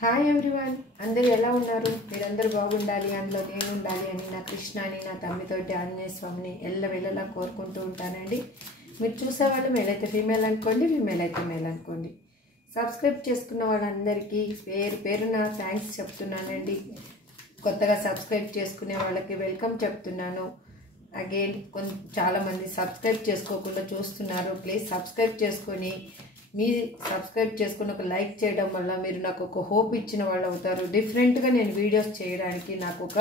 Hi everyone, అందరూ ఎలా ఉన్నారు? మీరందరూ బాగుండాలి, అందులో నేను ఉండాలి అని నా కృష్ణని, నా తమ్మితోటి ఆంజనేయ స్వామిని ఎల్లవేళలా కోరుకుంటూ ఉంటానండి. మీరు చూసేవాళ్ళు మేలైతే ఫీమేల్ అనుకోండి, ఫీమేల్ అయితే మేల్ అనుకోండి. సబ్స్క్రైబ్ చేసుకున్న వాళ్ళందరికీ పేరు పేరున థ్యాంక్స్ చెప్తున్నానండి. కొత్తగా సబ్స్క్రైబ్ చేసుకునే వాళ్ళకి వెల్కమ్ చెప్తున్నాను. అగైన్ చాలామంది సబ్స్క్రైబ్ చేసుకోకుండా చూస్తున్నారు. ప్లీజ్ సబ్స్క్రైబ్ చేసుకొని సబ్స్క్రైబ్ చేసుకుని ఒక లైక్ చేయడం వల్ల మీరు నాకు ఒక హోప్ ఇచ్చిన వాళ్ళు అవుతారు. డిఫరెంట్గా నేను వీడియోస్ చేయడానికి నాకు ఒక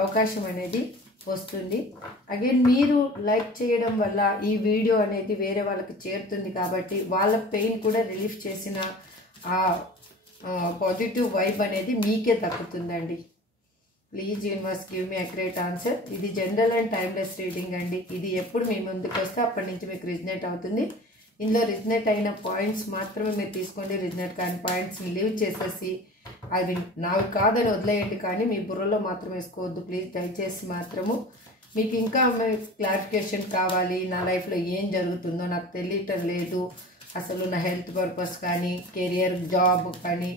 అవకాశం అనేది వస్తుంది. అగైన్ మీరు లైక్ చేయడం వల్ల ఈ వీడియో అనేది వేరే వాళ్ళకి చేరుతుంది కాబట్టి వాళ్ళ పెయిన్ కూడా రిలీఫ్ చేసిన ఆ పాజిటివ్ వైబ్ అనేది మీకే దక్కుతుందండి. Please universe give me accurate answer. ఇది జనరల్ అండ్ టైమ్లెస్ రీడింగ్ అండి. ఇది ఎప్పుడు మీ ముందుకు వస్తే అప్పటి నుంచి మీకు రిజనేట్ అవుతుంది. ఇందులో రిజనేట్ అయిన పాయింట్స్ మాత్రమే మీరు తీసుకోండి. రిజనేట్ కాని పాయింట్స్ని లీవ్ చేసేసి అవి నావి కాదని వదిలేయండి, కానీ మీ బుర్రలో మాత్రం వేసుకోవద్దు ప్లీజ్. దయచేసి మాత్రము మీకు ఇంకా క్లారిఫికేషన్ కావాలి, నా లైఫ్లో ఏం జరుగుతుందో నాకు తెలియటం లేదు, అసలు నా హెల్త్ పర్పస్ కానీ, కెరియర్ జాబ్ కానీ,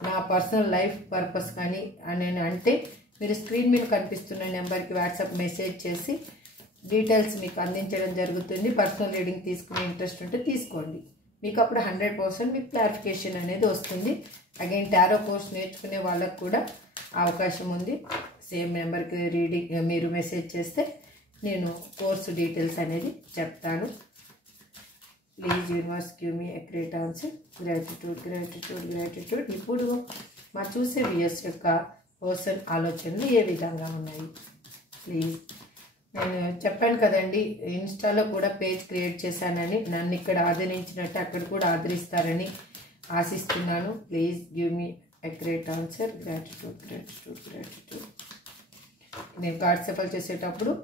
నా పర్సనల్ లైఫ్ పర్పస్ కానీ అని అంటే మీరు స్క్రీన్ మీద కనిపిస్తున్న నెంబర్కి వాట్సాప్ మెసేజ్ చేసి డీటెయిల్స్ మీకు అందించడం జరుగుతుంది. పర్సనల్ రీడింగ్ తీసుకునే ఇంట్రెస్ట్ ఉంటే తీసుకోండి. మీకు అప్పుడు 100% మీకు క్లారిఫికేషన్ అనేది వస్తుంది. అగైన్ టారో కోర్స్ నేర్చుకునే వాళ్ళకు కూడా అవకాశం ఉంది. సేమ్ నెంబర్కి రీడింగ్ మీరు మెసేజ్ చేస్తే నేను కోర్సు డీటెయిల్స్ అనేది చెప్తాను. Please universe give me accurate answer. Gratitude gratitude gratitude. ఇప్పుడు మా చూసే వ్యూయర్స్ యొక్క పర్సన్ ఆలోచనలు ఏ విధంగా ఉన్నాయి ప్లీజ్. నేను చెప్పాను కదండి, ఇన్స్టాలో కూడా పేజ్ క్రియేట్ చేశానని, నన్ను ఇక్కడ ఆదరించినట్టు అక్కడ కూడా ఆదరిస్తారని ఆశిస్తున్నాను. Please give me accurate answer. Gratitude gratitude gratitude. నేను కార్డ్ సెఫల్ చేసేటప్పుడు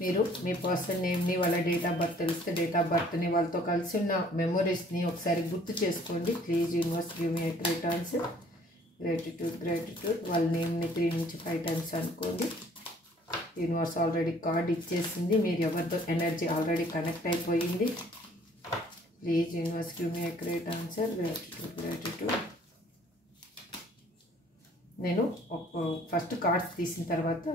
మీరు మీ పర్సన్ నేమ్ని, వాళ్ళ డేట్ ఆఫ్ బర్త్ తెలిస్తే డేట్ ఆఫ్ బర్త్ని, వాళ్ళతో కలిసి ఉన్న మెమొరీస్ని ఒకసారి గుర్తు చేసుకోండి. Please universe give me accurate answer. Gratitude gratitude. వాళ్ళ నేమ్ని 3 నుంచి 5 టైమ్స్ అనుకోండి. యూనివర్స్ ఆల్రెడీ కార్డ్ ఇచ్చేసింది, మీరు ఎవరితో ఎనర్జీ ఆల్రెడీ కనెక్ట్ అయిపోయింది. Please universe give me accurate answer. Gratitude gratitude. నేను ఫస్ట్ కార్డ్స్ తీసిన తర్వాత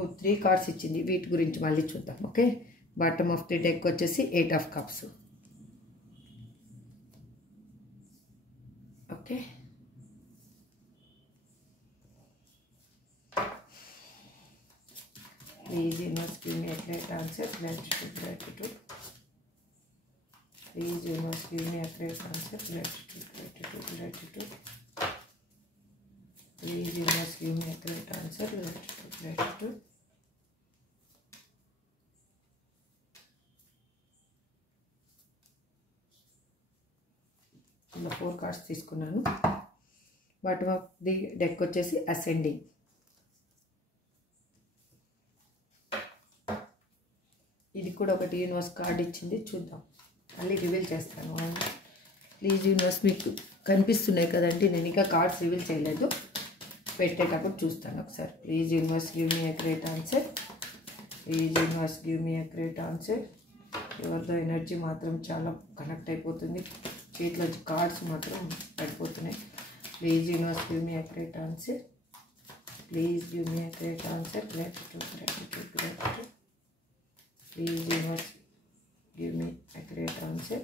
2-3 కార్డ్స్ ఇచ్చింది, వీటి గురించి మళ్ళీ చూద్దాం. Okay, bottom of the deck వచ్చేసి 8 of cups. Okay, please universe give me a great answer. Gratitude gratitude. Please universe give me a great answer. Gratitude gratitude gratitude. Please universe give me a great answer. Gratitude gratitude. ఇలా 4 cards తీసుకున్నాను. Bottom of the deck వచ్చేసి ascending. ఇది కూడా ఒకటి universe card ఇచ్చింది, చూద్దాం. మళ్ళీ reveal చేస్తాను. ప్లీజ్ యూనివర్స్ మీకు కనిపిస్తున్నాయి కదండి, నేను ఇంకా కార్డ్స్ రివీల్ చేయలేదు, పెట్టేటప్పుడు చూస్తాను ఒకసారి. Please universe give me accurate answer. Please universe give me accurate answer. ఎవరితో ఎనర్జీ మాత్రం చాలా కనెక్ట్ అయిపోతుంది, చేతిలో కార్డ్స్ మాత్రం పడిపోతున్నాయి. Please universe give me accurate answer. Please give me accurate answer. Gratitude gratitude gratitude. Please universe give me accurate answer.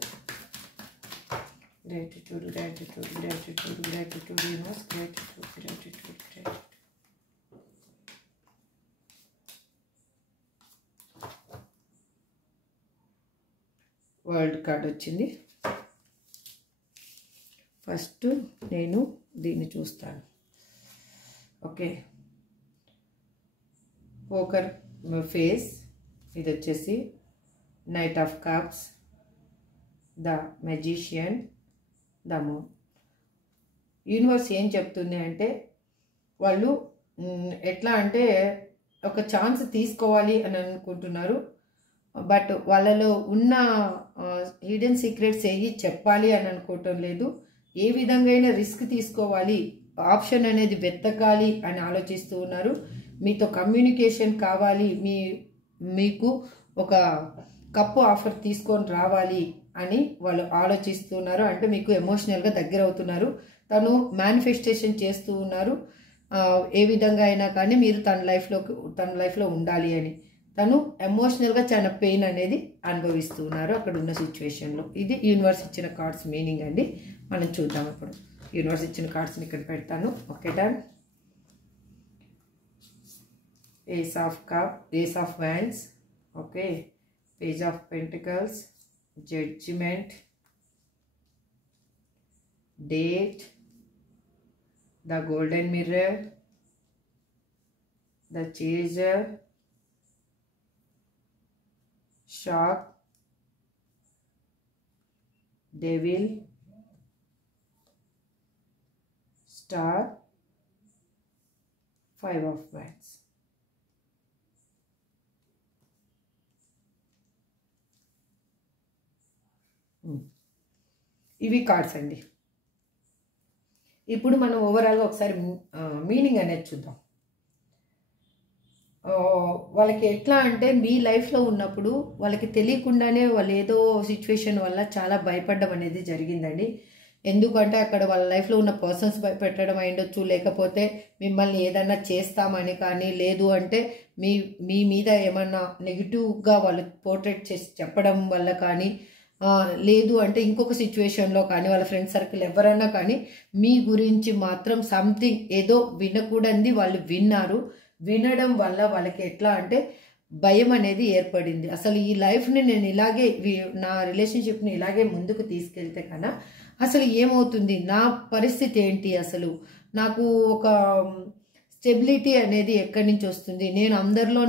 Gratitude gratitude gratitude gratitude universe. Gratitude gratitude gratitude. World card వచ్చింది. First నేను దీన్ని చూస్తాను. Okay, poker face. ఇది వచ్చేసి knight of cups, the magician, the moon. Universe ఏం చెప్తుంది అంటే, వాళ్ళు ఎట్లా అంటే ఒక ఛాన్స్ తీసుకోవాలి అని అనుకుంటున్నారు, బట్ వాళ్ళలో ఉన్న హిడెన్ సీక్రెట్స్ ఏవి చెప్పాలి అని అనుకోవటం లేదు. ఏ విధంగా అయినా రిస్క్ తీసుకోవాలి, ఆప్షన్ అనేది వెతకాలి అని ఆలోచిస్తూ ఉన్నారు. మీతో కమ్యూనికేషన్ కావాలి, మీకు ఒక కప్పు ఆఫర్ తీసుకొని రావాలి అని వాళ్ళు ఆలోచిస్తున్నారు. అంటే మీకు ఎమోషనల్గా దగ్గర అవుతున్నారు. తను మేనిఫెస్టేషన్ చేస్తూ ఉన్నారు. ఏ విధంగా అయినా కానీ మీరు తన లైఫ్లో ఉండాలి అని. తను ఎమోషనల్గా చాలా పెయిన్ అనేది అనుభవిస్తూ ఉన్నారు అక్కడ ఉన్న సిచ్యువేషన్లో. ఇది యూనివర్స్ ఇచ్చిన కార్డ్స్ మీనింగ్ అండి. మనం చూద్దాం ఇప్పుడు. యూనివర్స్ ఇచ్చిన కార్డ్స్ని ఇక్కడ పెడతాను. Okay done. Ace of cup, ace of wands, okay, page of pentacles, judgement, death, the golden mirror, the chaser, shark, devil, star, 5 of wands. ఇవి కార్డ్స్ అండి. ఇప్పుడు మనం ఓవరాల్గా ఒకసారి మీనింగ్ అనేది చూద్దాం. వాళ్ళకి ఎట్లా అంటే మీ లైఫ్లో ఉన్నప్పుడు వాళ్ళకి తెలియకుండానే వాళ్ళు ఏదో సిచ్యువేషన్ వల్ల చాలా భయపడడం అనేది జరిగిందండి. ఎందుకంటే అక్కడ వాళ్ళ లైఫ్లో ఉన్న పర్సన్స్ భయపెట్టడం అయిండొచ్చు, లేకపోతే మిమ్మల్ని ఏదన్నా చేస్తామని కానీ, లేదు అంటే మీ మీద ఏమన్నా నెగిటివ్గా వాళ్ళు పోర్ట్రేట్ చేసి చెప్పడం వల్ల కానీ, లేదు అంటే ఇంకొక సిచ్యువేషన్లో కానీ వాళ్ళ ఫ్రెండ్ సర్కిల్ ఎవరన్నా కానీ మీ గురించి మాత్రం సంథింగ్ ఏదో వినకూడనిది వాళ్ళు విన్నారు. వినడం వల్ల వాళ్ళకి ఎట్లా అంటే భయం అనేది ఏర్పడింది. అసలు ఈ లైఫ్ని నేను ఇలాగే, నా రిలేషన్షిప్ని ఇలాగే ముందుకు తీసుకెళ్తే కన్నా అసలు ఏమవుతుంది, నా పరిస్థితి ఏంటి, అసలు నాకు ఒక స్టెబిలిటీ అనేది ఎక్కడి నుంచి వస్తుంది, నేను అందరిలో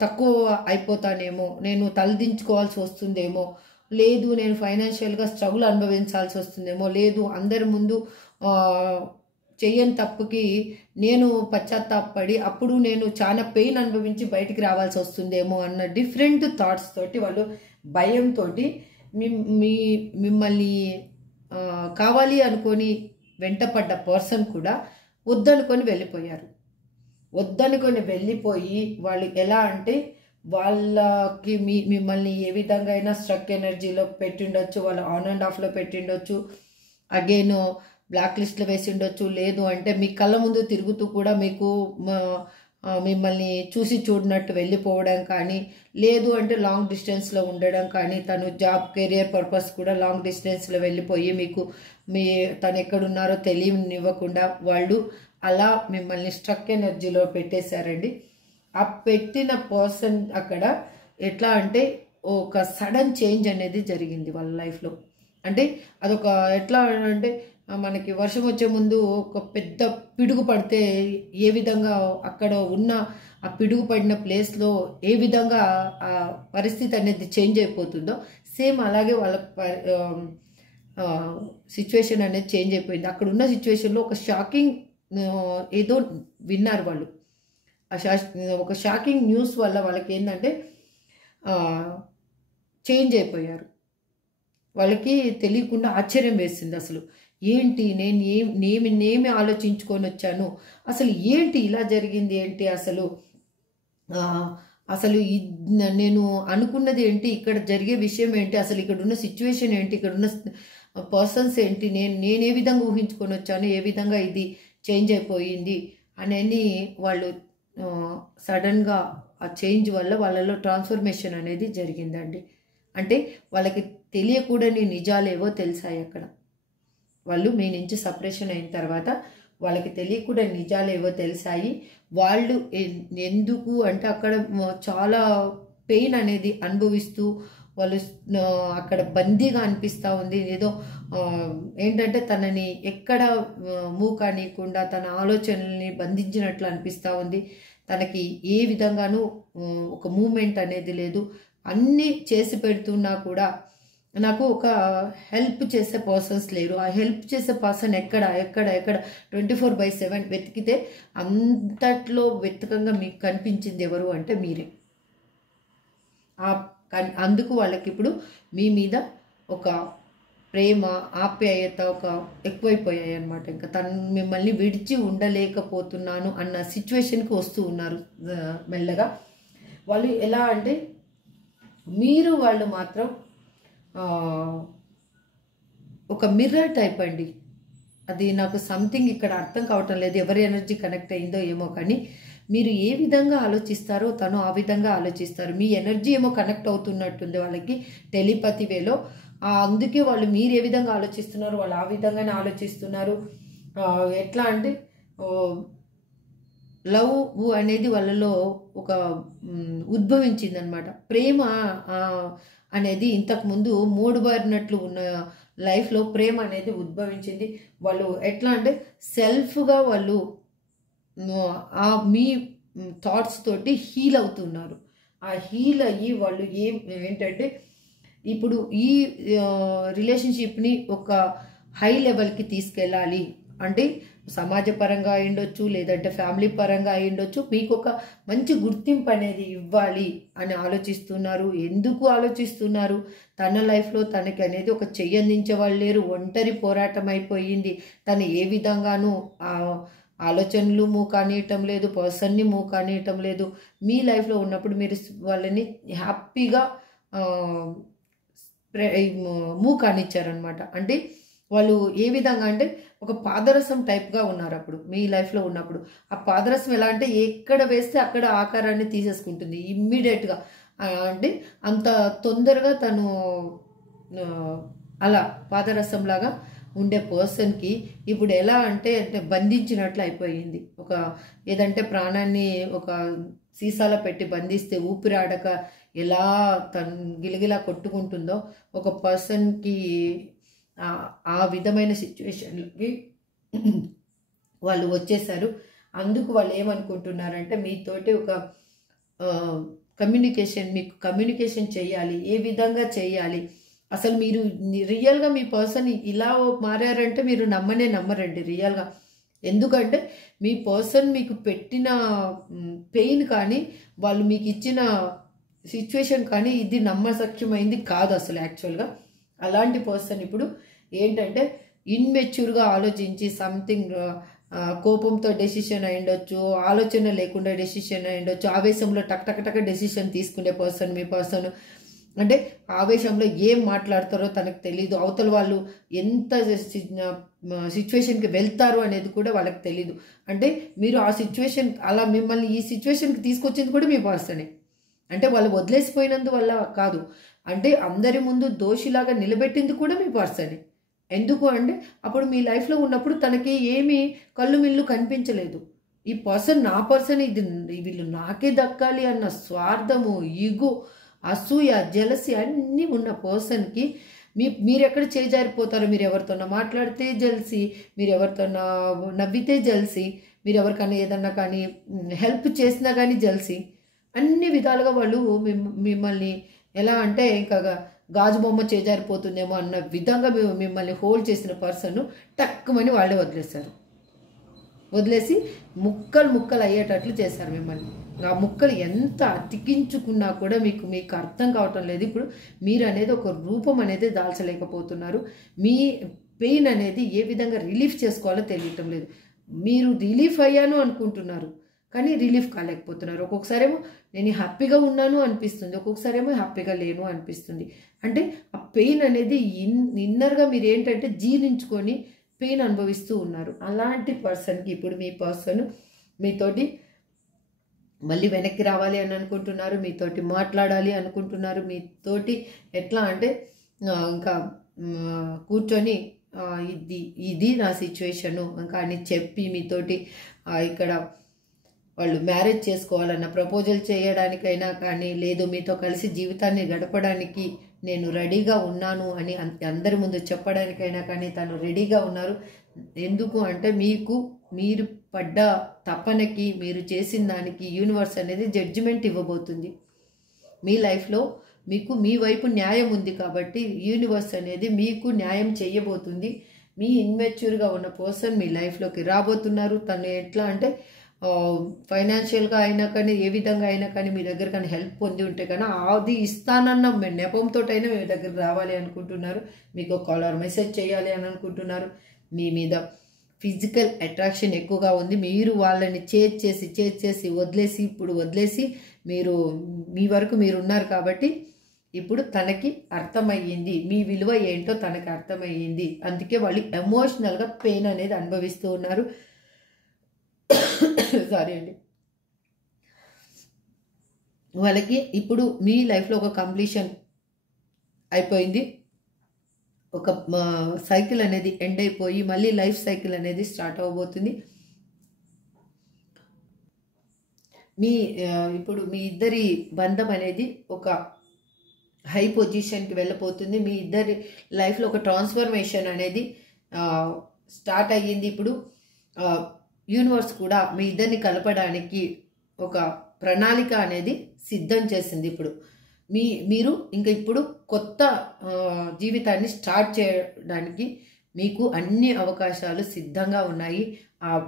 తక్కువ అయిపోతానేమో, నేను తలదించుకోవాల్సి వస్తుందేమో, లేదు నేను ఫైనాన్షియల్గా స్ట్రగుల్ అనుభవించాల్సి వస్తుందేమో, లేదు అందరి ముందు చెయ్యని తప్పుకి నేను పశ్చాత్తాపడి అప్పుడు నేను చాలా పెయిన్ అనుభవించి బయటికి రావాల్సి వస్తుందేమో అన్న డిఫరెంట్ థాట్స్ తోటి వాళ్ళు భయంతో మిమ్మల్ని కావాలి అనుకొని వెంటపడ్డ పర్సన్ కూడా వద్దనుకొని వెళ్ళిపోయారు. వద్దనుకొని వెళ్ళిపోయి వాళ్ళు ఎలా అంటే వాళ్ళకి మిమ్మల్ని ఏ విధంగా అయినా స్ట్రక్ ఎనర్జీలో పెట్టిండొచ్చు, వాళ్ళు ఆన్ అండ్ ఆఫ్లో పెట్టిండొచ్చు, అగైన్ బ్లాక్ లిస్ట్లో వేసి ఉండొచ్చు, లేదు అంటే మీ కళ్ళ ముందు తిరుగుతూ కూడా మీకు మిమ్మల్ని చూసి చూడనట్టు వెళ్ళిపోవడం కానీ, లేదు అంటే లాంగ్ డిస్టెన్స్లో ఉండడం కానీ, తను జాబ్ కెరియర్ పర్పస్ కూడా లాంగ్ డిస్టెన్స్లో వెళ్ళిపోయి మీకు తను ఎక్కడున్నారో తెలియనివ్వకుండా వాళ్ళు అలా మిమ్మల్ని స్ట్రక్ ఎనర్జీలో పెట్టేశారండి. ఆ పెట్టిన పర్సన్ అక్కడ ఎట్లా అంటే ఒక సడన్ చేంజ్ అనేది జరిగింది వాళ్ళ లైఫ్లో. అంటే అదొక ఎట్లా అంటే మనకి వర్షం వచ్చే ముందు ఒక పెద్ద పిడుగు పడితే ఏ విధంగా అక్కడ ఉన్న ఆ పిడుగు పడిన ప్లేస్లో ఏ విధంగా ఆ పరిస్థితి అనేది చేంజ్ అయిపోతుందో సేమ్ అలాగే వాళ్ళ సిచ్యువేషన్ అనేది చేంజ్ అయిపోయింది. అక్కడ ఉన్న సిచ్యువేషన్లో ఒక షాకింగ్ ఏదో విన్నారు వాళ్ళు. ఒక షాకింగ్ న్యూస్ వల్ల వాళ్ళకి ఏంటంటే చేంజ్ అయిపోయారు. వాళ్ళకి తెలియకుండా ఆశ్చర్యం వేసింది. అసలు ఏంటి, నేనేమి ఆలోచించుకొని వచ్చాను, అసలు ఏంటి ఇలా జరిగింది ఏంటి, అసలు నేను అనుకున్నది ఏంటి, ఇక్కడ జరిగే విషయం ఏంటి, అసలు ఇక్కడ ఉన్న సిచ్యువేషన్ ఏంటి, ఇక్కడ ఉన్న పర్సన్స్ ఏంటి, నేను ఏ విధంగా ఊహించుకొని వచ్చాను, ఏ విధంగా ఇది చేంజ్ అయిపోయింది అనేది వాళ్ళు సడన్గా ఆ చేంజ్ వల్ల వాళ్ళలో ట్రాన్స్ఫర్మేషన్ అనేది జరిగిందండి. అంటే వాళ్ళకి తెలియకూడని నిజాలేవో తెలిసాయి. అక్కడ వాళ్ళు మీ నుంచి సపరేషన్ అయిన తర్వాత వాళ్ళకి తెలియకూడని నిజాలేవో తెలిసాయి. వాళ్ళు ఎందుకు అంటే అక్కడ చాలా పెయిన్ అనేది అనుభవిస్తూ వాళ్ళు అక్కడ బందీగా అనిపిస్తూ ఉంది. ఏదో ఏంటంటే తనని ఎక్కడ మూవ్ కానీయకుండా తన ఆలోచనల్ని బంధించినట్లు అనిపిస్తూ ఉంది. తనకి ఏ విధంగానూ ఒక మూమెంట్ అనేది లేదు. అన్నీ చేసి పెడుతున్నా కూడా నాకు ఒక హెల్ప్ చేసే పర్సన్స్ లేరు. ఆ హెల్ప్ చేసే పర్సన్ ఎక్కడ 24/7 వెతికితే అంతట్లో వెతకంగా మీకు కనిపించింది ఎవరు అంటే మీరే. అందుకు వాళ్ళకి ఇప్పుడు మీ మీద ఒక ప్రేమ ఆప్యాయత ఒక ఎక్కువైపోయాయి అన్నమాట. ఇంకా మిమ్మల్ని విడిచి ఉండలేకపోతున్నాను అన్న సిచ్యువేషన్కి వస్తూ ఉన్నారు మెల్లగా. వాళ్ళు ఎలా అంటే మీరు వాళ్ళు మాత్రం ఒక మిర్రర్ టైప్ అండి. అది నాకు సంథింగ్ ఇక్కడ అర్థం కావటం లేదు, ఎవరి ఎనర్జీ కనెక్ట్ అయిందో ఏమో, కానీ మీరు ఏ విధంగా ఆలోచిస్తారో తను ఆ విధంగా ఆలోచిస్తారు. మీ ఎనర్జీ ఏమో కనెక్ట్ అవుతున్నట్టుంది వాళ్ళకి టెలిపతి వేలో. అందుకే వాళ్ళు మీరు ఏ విధంగా ఆలోచిస్తున్నారు వాళ్ళు ఆ విధంగానే ఆలోచిస్తున్నారు. ఎట్లా అంటే లవ్ అనేది వాళ్ళలో ఒక ఉద్భవించింది అనమాట. ప్రేమ అనేది ఇంతకుముందు మూడుబారినట్లు ఉన్న లైఫ్లో ప్రేమ అనేది ఉద్భవించింది. వాళ్ళు ఎట్లా అంటే సెల్ఫ్గా వాళ్ళు మీ థాట్స్ తోటి హీల్ అవుతున్నారు. ఆ హీల్ అయ్యి వాళ్ళు ఏంటంటే ఇప్పుడు ఈ రిలేషన్షిప్ని ఒక హై లెవెల్కి తీసుకెళ్ళాలి అంటే సమాజపరంగా అయ్యుండొచ్చు, లేదంటే ఫ్యామిలీ పరంగా అయ్యుండొచ్చు, మీకు ఒక మంచి గుర్తింపు అనేది ఇవ్వాలి అని ఆలోచిస్తున్నారు. ఎందుకు ఆలోచిస్తున్నారు? తన లైఫ్లో తనకి అనేది ఒక చెయ్యందించే వాళ్ళు లేరు, ఒంటరి పోరాటం అయిపోయింది. తను ఏ విధంగానూ ఆలోచనలు మూవ్ కానియటం లేదు, పర్సన్ని మూవ్ కానియటం లేదు. మీ లైఫ్లో ఉన్నప్పుడు మీరు వాళ్ళని హ్యాపీగా మూవ్ కానిచ్చారనమాట. అంటే వాళ్ళు ఏ విధంగా అంటే ఒక పాదరసం టైప్గా ఉన్నారు అప్పుడు మీ లైఫ్లో ఉన్నప్పుడు. ఆ పాదరసం ఎలా అంటే ఎక్కడ వేస్తే అక్కడ ఆకారాన్ని తీసేసుకుంటుంది ఇమ్మీడియట్గా. అంటే అంత తొందరగా తను అలా పాదరసంలాగా ఉండే పర్సన్కి ఇప్పుడు ఎలా అంటే బంధించినట్లు అయిపోయింది. ఒక ఏదంటే ప్రాణాన్ని ఒక సీసాలో పెట్టి బంధిస్తే ఊపిరాడక ఎలా తను గిలగిలా కొట్టుకుంటుందో ఒక పర్సన్కి ఆ విధమైన సిచ్యువేషన్కి వాళ్ళు వచ్చేసారు. అందుకు వాళ్ళు ఏమనుకుంటున్నారంటే మీతోటి ఒక మీకు కమ్యూనికేషన్ చేయాలి. ఏ విధంగా చేయాలి? అసలు మీరు రియల్గా మీ పర్సన్ ఇలా మారారంటే మీరు నమ్మరండి రియల్గా. ఎందుకంటే మీ పర్సన్ మీకు పెట్టిన పెయిన్ కానీ వాళ్ళు మీకు ఇచ్చిన సిచ్యువేషన్ కానీ ఇది నమ్మసఖ్యమైంది కాదు అసలు యాక్చువల్గా. అలాంటి పర్సన్ ఇప్పుడు ఏంటంటే ఇన్మెచ్యూర్గా ఆలోచించి సంథింగ్ కోపంతో డెసిషన్ అయ్యుండొచ్చు, ఆలోచన లేకుండా డెసిషన్ అయ్యుండొచ్చు, ఆవేశంలో టక్ టక్ టక్ డెసిషన్ తీసుకునే పర్సన్ మీ పర్సన్. అంటే ఆవేశంలో ఏం మాట్లాడతారో తనకు తెలీదు, అవతల వాళ్ళు ఎంత సిచ్యువేషన్కి వెళ్తారు అనేది కూడా వాళ్ళకి తెలీదు. అంటే మీరు ఆ సిచ్యువేషన్ అలా మిమ్మల్ని ఈ సిచ్యువేషన్కి తీసుకొచ్చింది కూడా మీ పర్సనే. అంటే వాళ్ళు వదిలేసిపోయినందువల్ల కాదు, అంటే అందరి ముందు దోషిలాగా నిలబెట్టింది కూడా మీ పర్సనే. ఎందుకు అంటే అప్పుడు మీ లైఫ్లో ఉన్నప్పుడు తనకి ఏమీ కళ్ళు మిల్లు కనిపించలేదు. ఈ పర్సన్ నా పర్సన్, ఇది వీళ్ళు నాకే దక్కాలి అన్న స్వార్థము, ఈగో, అసూయ, జలసి అన్నీ ఉన్న పర్సన్కి మీరెక్కడ చేజారిపోతారో, మీరు ఎవరితోన్నా మాట్లాడితే జల్సి, మీరు ఎవరితోన్నా నవ్వితే జల్సి, మీరు ఎవరికైనా ఏదన్నా కానీ హెల్ప్ చేసినా కానీ జల్సి, అన్ని విధాలుగా వాళ్ళు మిమ్మల్ని ఎలా అంటే ఇంకా గాజు బొమ్మ చేజారిపోతుందేమో అన్న విధంగా మిమ్మల్ని హోల్డ్ చేసిన పర్సన్ టక్కుమని వాళ్ళే వదిలేసి ముక్కలు అయ్యేటట్లు చేశారు మిమ్మల్ని. ఆ ముక్కలు ఎంత అతికించుకున్నా కూడా మీకు అర్థం కావటం లేదు. ఇప్పుడు మీరు అనేది ఒక రూపం అనేది దాల్చలేకపోతున్నారు. మీ పెయిన్ అనేది ఏ విధంగా రిలీఫ్ చేసుకోవాలో తెలియటం లేదు. మీరు రిలీఫ్ అయ్యాను అనుకుంటున్నారు కానీ రిలీఫ్ కాలేకపోతున్నారు. ఒక్కొక్కసారేమో నేను హ్యాపీగా ఉన్నాను అనిపిస్తుంది, ఒక్కొక్కసారేమో హ్యాపీగా లేను అనిపిస్తుంది. అంటే ఆ పెయిన్ అనేది ఇన్నర్గా మీరు ఏంటంటే జీర్ణించుకొని పెయిన్ అనుభవిస్తూ ఉన్నారు. అలాంటి పర్సన్కి ఇప్పుడు మీ పర్సన్ మీతోటి మళ్ళీ వెనక్కి రావాలి అని అనుకుంటున్నారు, మీతోటి మాట్లాడాలి అనుకుంటున్నారు. మీతోటి ఎట్లా అంటే ఇంకా కూర్చొని ఇది నా సిచ్యువేషను ఇంకా అని చెప్పి మీతోటి ఇక్కడ వాళ్ళు మ్యారేజ్ చేసుకోవాలన్న ప్రపోజల్ చేయడానికైనా కానీ, లేదు మీతో కలిసి జీవితాన్ని గడపడానికి నేను రెడీగా ఉన్నాను అని అందరి ముందు చెప్పడానికైనా కానీ తను రెడీగా ఉన్నారు. ఎందుకు అంటే మీరు పడ్డ తపనకి, మీరు చేసిన దానికి యూనివర్స్ అనేది జడ్జిమెంట్ ఇవ్వబోతుంది. మీ లైఫ్లో మీ వైపు న్యాయం ఉంది కాబట్టి యూనివర్స్ అనేది మీకు న్యాయం చేయబోతుంది. మీ ఇన్మెచ్యూర్గా ఉన్న పర్సన్ మీ లైఫ్లోకి రాబోతున్నారు. తను ఎట్లా అంటే ఫైనాన్షియల్గా అయినా కానీ ఏ విధంగా అయినా కానీ మీ దగ్గర కానీ హెల్ప్ పొంది ఉంటే కానీ అది ఇస్తానన్న నెపంతో అయినా మీ దగ్గరకు రావాలి అనుకుంటున్నారు. మీకు కాల్ ఆర్ మెసేజ్ చేయాలి అని అనుకుంటున్నారు. మీ మీద ఫిజికల్ అట్రాక్షన్ ఎక్కువగా ఉంది. మీరు వాళ్ళని చేజ్ చేసి వదిలేసి మీరు మీ వరకు మీరు ఉన్నారు కాబట్టి ఇప్పుడు తనకి అర్థమయ్యింది, మీ విలువ ఏంటో తనకి అర్థమయ్యింది. అందుకే వాళ్ళు ఎమోషనల్గా పెయిన్ అనేది అనుభవిస్తూ ఉన్నారు. సారీ అండి. వాళ్ళకి ఇప్పుడు మీ లైఫ్లో ఒక కంప్లీషన్ అయిపోయింది, ఒక సైకిల్ అనేది ఎండ్ అయిపోయి మళ్ళీ లైఫ్ సైకిల్ అనేది స్టార్ట్ అవ్వబోతుంది. ఇప్పుడు మీ ఇద్దరి బంధం అనేది ఒక హై పొజిషన్కి వెళ్ళిపోతుంది. మీ ఇద్దరి లైఫ్లో ఒక ట్రాన్స్ఫర్మేషన్ అనేది స్టార్ట్ అయ్యింది. ఇప్పుడు యూనివర్స్ కూడా మీ ఇద్దరిని కలపడానికి ఒక ప్రణాళిక అనేది సిద్ధం చేసింది. ఇప్పుడు మీరు ఇంకా ఇప్పుడు కొత్త జీవితాన్ని స్టార్ట్ చేయడానికి మీకు అన్ని అవకాశాలు సిద్ధంగా ఉన్నాయి.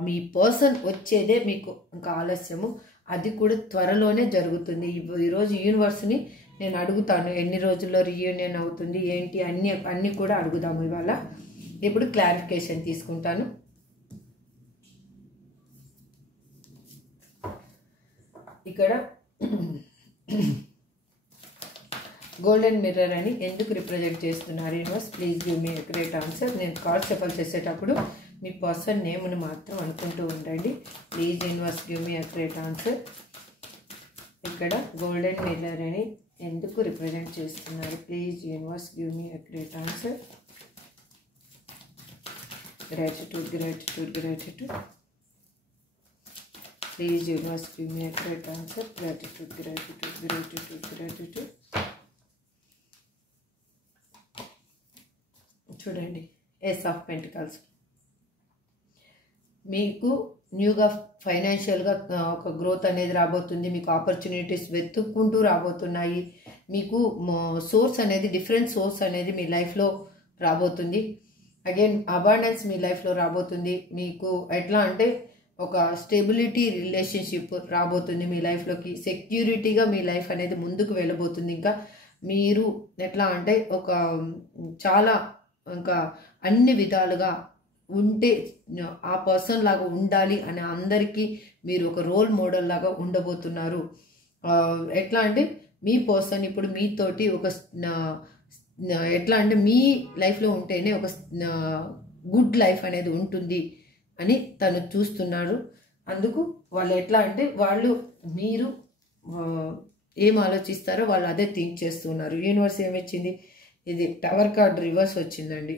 మీ పర్సన్ వచ్చేదే మీకు ఇంకా ఆలస్యము, అది కూడా త్వరలోనే జరుగుతుంది. ఈరోజు యూనివర్స్ని నేను అడుగుతాను, ఎన్ని రోజుల్లో రీయూనియన్ అవుతుంది ఏంటి అన్నీ కూడా అడుగుదాము ఇవాళ. ఇప్పుడు క్లారిఫికేషన్ తీసుకుంటాను. ఇక్కడ గోల్డెన్ మిర్రర్ అని ఎందుకు రిప్రజెంట్ చేస్తున్నారు universe? Please give me great answer. నేను కార్డ్ షఫల్ చేసేటప్పుడు మీ పర్సన్ నేమ్ను మాత్రం అనుకుంటూ ఉండండి. Please universe give me great answer. ఇక్కడ గోల్డెన్ మిర్రర్ అని ఎందుకు రిప్రజెంట్ చేస్తున్నారు? Please universe give me great answer. Gratitude gratitude gratitude. Please universe give me great answer. Gratitude gratitude gratitude gratitude. చూడండి, ace of pentacles. మీకు న్యూగా ఫైనాన్షియల్గా ఒక growth అనేది రాబోతుంది. మీకు ఆపర్చునిటీస్ వెతుక్కుంటూ రాబోతున్నాయి. మీకు సోర్స్ అనేది డిఫరెంట్ సోర్స్ అనేది మీ లైఫ్లో రాబోతుంది. అగైన్ అబాండెన్స్ మీ లైఫ్లో రాబోతుంది. మీకు ఎట్లా అంటే ఒక స్టెబిలిటీ రిలేషన్షిప్ రాబోతుంది మీ లైఫ్లోకి. సెక్యూరిటీగా మీ లైఫ్ అనేది ముందుకు వెళ్ళబోతుంది. ఇంకా మీరు ఎట్లా అంటే ఒక చాలా ఇంకా అన్ని విధాలుగా ఉంటే ఆ పర్సన్ లాగా ఉండాలి అని అందరికీ మీరు ఒక రోల్ మోడల్ లాగా ఉండబోతున్నారు. ఎట్లా అంటే మీ పర్సన్ ఇప్పుడు మీతోటి ఒక ఎట్లా అంటే మీ లైఫ్లో ఉంటేనే ఒక గుడ్ లైఫ్ అనేది ఉంటుంది అని తను చూస్తున్నారు. అందుకు వాళ్ళు ఎట్లా అంటే మీరు ఏం ఆలోచిస్తారో వాళ్ళు అదే థింక్ చేస్తున్నారు. యూనివర్స్ ఏమొచ్చింది? ఇది టవర్ కార్డ్ రివర్స్ వచ్చిందండి.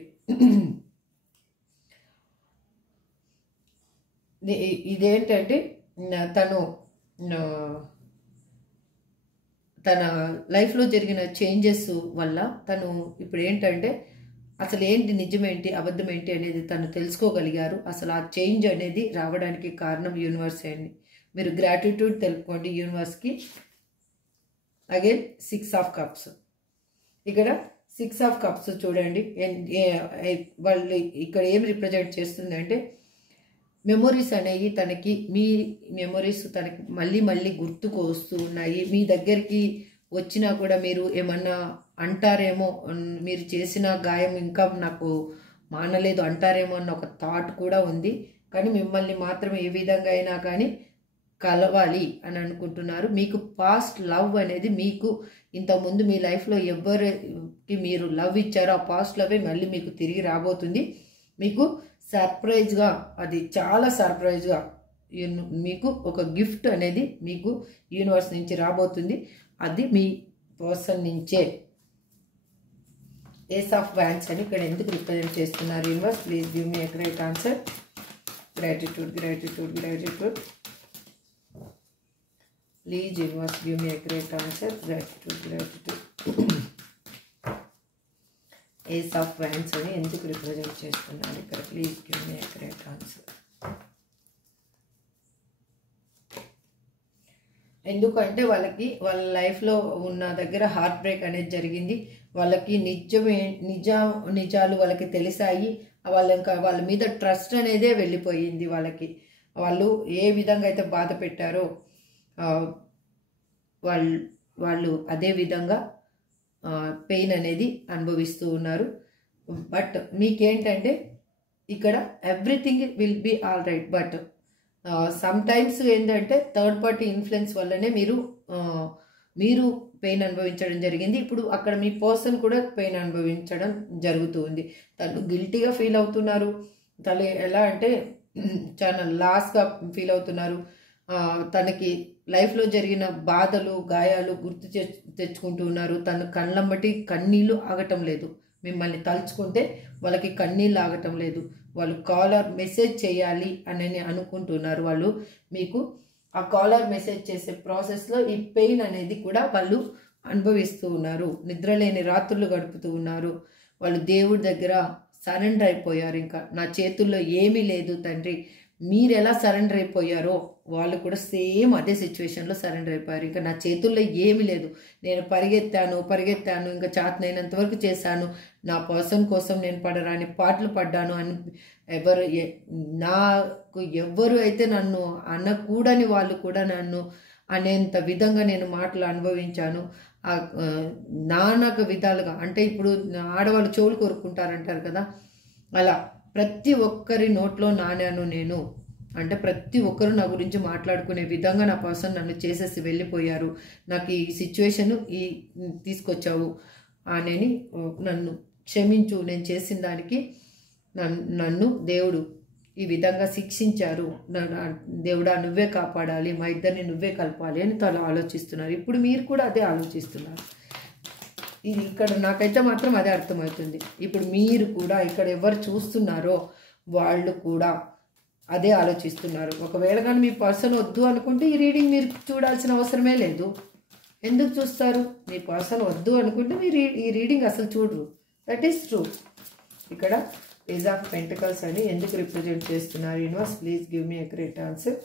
ఇదేంటంటే తన లైఫ్లో జరిగిన చేంజెస్ వల్ల తను ఇప్పుడు ఏంటంటే అసలు ఏంటి నిజమేంటి అబద్ధం ఏంటి అనేది తను తెలుసుకోగలిగారు. అసలు ఆ చేంజ్ అనేది రావడానికి కారణం యూనివర్స్ అండి. మీరు గ్రాటిట్యూడ్ తెలుపుకోండి యూనివర్స్కి. Again 6 of cups. ఇక్కడ 6 ఆఫ్ కప్స్ చూడండి. వాళ్ళు ఇక్కడ ఏం రిప్రజెంట్ చేస్తుందంటే మెమొరీస్ అనేవి తనకి, మీ మెమొరీస్ తనకి మళ్ళీ మళ్ళీ గుర్తుకు వస్తూ ఉన్నాయి. మీ దగ్గరికి వచ్చినా కూడా మీరు ఏమన్నా అంటారేమో, మీరు చేసిన గాయం ఇంకా నాకు మానలేదు అంటారేమో అన్న ఒక థాట్ కూడా ఉంది. కానీ మిమ్మల్ని మాత్రం ఏ విధంగా అయినా కానీ కలవాలి అని అనుకుంటున్నారు. మీకు పాస్ట్ లవ్ అనేది మీకు ఇంతకుముందు మీ లైఫ్లో ఎవరికి మీరు లవ్ ఇచ్చారో ఆ పాస్ట్ లవే మళ్ళీ మీకు తిరిగి రాబోతుంది. మీకు సర్ప్రైజ్గా, అది చాలా సర్ప్రైజ్గా మీకు ఒక గిఫ్ట్ అనేది మీకు యూనివర్స్ నుంచి రాబోతుంది. అది మీ పర్సన్ నుంచే. ఏస్ ఆఫ్ వ్యాండ్స్ అని ఇక్కడ ఎందుకు రిప్రజెంట్ చేస్తున్నారు universe? Please give me a great answer. Gratitude gratitude gratitude. Please universe give me a great answer. Gratitude gratitude. Ace of wands అని ఎందుకు రిప్రజెంట్ చేస్తున్నారు ఇక్కడ? Please give me a great answer. ఎందుకంటే వాళ్ళ లైఫ్లో ఉన్న దగ్గర హార్ట్ బ్రేక్ అనేది జరిగింది. వాళ్ళకి నిజాలు వాళ్ళకి తెలిసాయి. వాళ్ళ మీద ట్రస్ట్ అనేదే వెళ్ళిపోయింది. వాళ్ళు ఏ విధంగా అయితే బాధ పెట్టారో వాళ్ళు అదే విధంగా పెయిన్ అనేది అనుభవిస్తూ ఉన్నారు. బట్ మీకేంటంటే ఇక్కడ everything will be all right. But some times ఏంటంటే థర్డ్ పార్టీ ఇన్ఫ్లుయెన్స్ వల్లనే మీరు పెయిన్ అనుభవించడం జరిగింది. ఇప్పుడు అక్కడ మీ పర్సన్ కూడా పెయిన్ అనుభవించడం జరుగుతుంది. తను గిల్టీగా ఫీల్ అవుతున్నారు. తను ఎలా అంటే చాలా లాస్గా ఫీల్ అవుతున్నారు. తనకి లైఫ్లో జరిగిన బాధలు గాయాలు గుర్తు తెచ్చుకుంటూ ఉన్నారు. తన కళ్ళమ్మటి కన్నీళ్ళు ఆగటం లేదు. మిమ్మల్ని తలుచుకుంటే వాళ్ళకి కన్నీళ్ళు ఆగటం లేదు. వాళ్ళు కాలర్ మెసేజ్ చేయాలి అని అనుకుంటున్నారు. వాళ్ళు మీకు ఆ కాలర్ మెసేజ్ చేసే ప్రాసెస్లో ఈ పెయిన్ అనేది కూడా వాళ్ళు అనుభవిస్తూ ఉన్నారు. నిద్రలేని రాత్రులు గడుపుతూ ఉన్నారు. వాళ్ళు దేవుడి దగ్గర సరెండర్ అయిపోయారు. ఇంకా నా చేతుల్లో ఏమీ లేదు తండ్రి, మీరు ఎలా సరెండర్ అయిపోయారో వాళ్ళు కూడా సేమ్ అదే సిచ్యువేషన్లో సరెండర్ అయిపోయారు. ఇంకా నా చేతుల్లో ఏమీ లేదు, నేను పరిగెత్తాను, ఇంకా చేతనైనంత వరకు చేశాను, నా పర్సన్ కోసం నేను పడరాని పాటలు పడ్డాను అని నాకు ఎవ్వరు అయితే నన్ను అనకూడని వాళ్ళు కూడా నన్ను అనేంత విధంగా నేను మాటలు అనుభవించాను. నానాక విధాలుగా అంటే ఇప్పుడు ఆడవాళ్ళు చెవులు కొరుక్కుంటారంటారు కదా, అలా ప్రతి ఒక్కరి నోట్లో నానాను నేను. అంటే ప్రతి ఒక్కరు నా గురించి మాట్లాడుకునే విధంగా నా పర్సన్ నన్ను చేసేసి వెళ్ళిపోయారు. నాకు ఈ సిచ్యువేషన్ తీసుకొచ్చావు అని నన్ను క్షమించు, నేను చేసిన దానికి నన్ను దేవుడు ఈ విధంగా శిక్షించారు, దేవుడా నువ్వే కాపాడాలి, మా ఇద్దరిని నువ్వే కలపాలి అని తను ఆలోచిస్తున్నారు. ఇప్పుడు మీరు కూడా అదే ఆలోచిస్తున్నారు. ఇది ఇక్కడ నాకైతే మాత్రం అదే అర్థమవుతుంది. ఇప్పుడు మీరు కూడా ఇక్కడ ఎవరు చూస్తున్నారో వాళ్ళు కూడా అదే ఆలోచిస్తున్నారు. ఒకవేళ కానీ మీ పర్సన్ వద్దు అనుకుంటే ఈ రీడింగ్ మీరు చూడాల్సిన అవసరమే లేదు. ఎందుకు చూస్తారు? మీ పర్సన్ వద్దు అనుకుంటే మీరు ఈ రీడింగ్ అసలు చూడరు. That is true. ఇక్కడ పేజ్ ఆఫ్ పెంటికల్స్ అని ఎందుకు రిప్రజెంట్ చేస్తున్నారు? Universe please give me a great answer.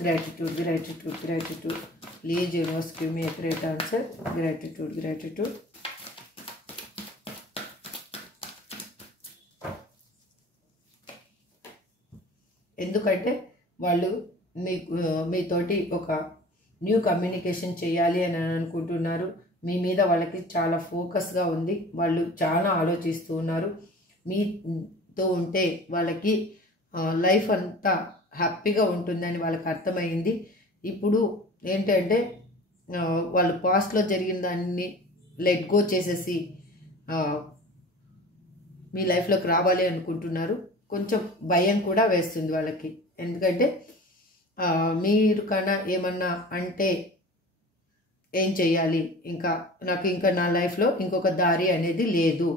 Gratitude, gratitude, gratitude. Please universe give me a great answer. Gratitude, gratitude. ఎందుకంటే వాళ్ళు మీతోటి ఒక న్యూ కమ్యూనికేషన్ చేయాలి అని అనుకుంటున్నారు. మీ మీద వాళ్ళకి చాలా ఫోకస్గా ఉంది. వాళ్ళు చాలా ఆలోచిస్తూ ఉన్నారు. మీతో ఉంటే వాళ్ళకి లైఫ్ అంతా హ్యాపీగా ఉంటుందని వాళ్ళకి అర్థమైంది. ఇప్పుడు ఏంటంటే వాళ్ళు పాస్ట్లో జరిగిన దాన్ని లెట్ గో చేసేసి మీ లైఫ్లోకి రావాలి అనుకుంటున్నారు. కొంచెం భయం కూడా వేస్తుంది వాళ్ళకి. ఎందుకంటే మీరు కన్నా ఏమన్నా అంటే ఏం చెయ్యాలి, ఇంకా నా లైఫ్లో ఇంకొక దారి అనేది లేదు,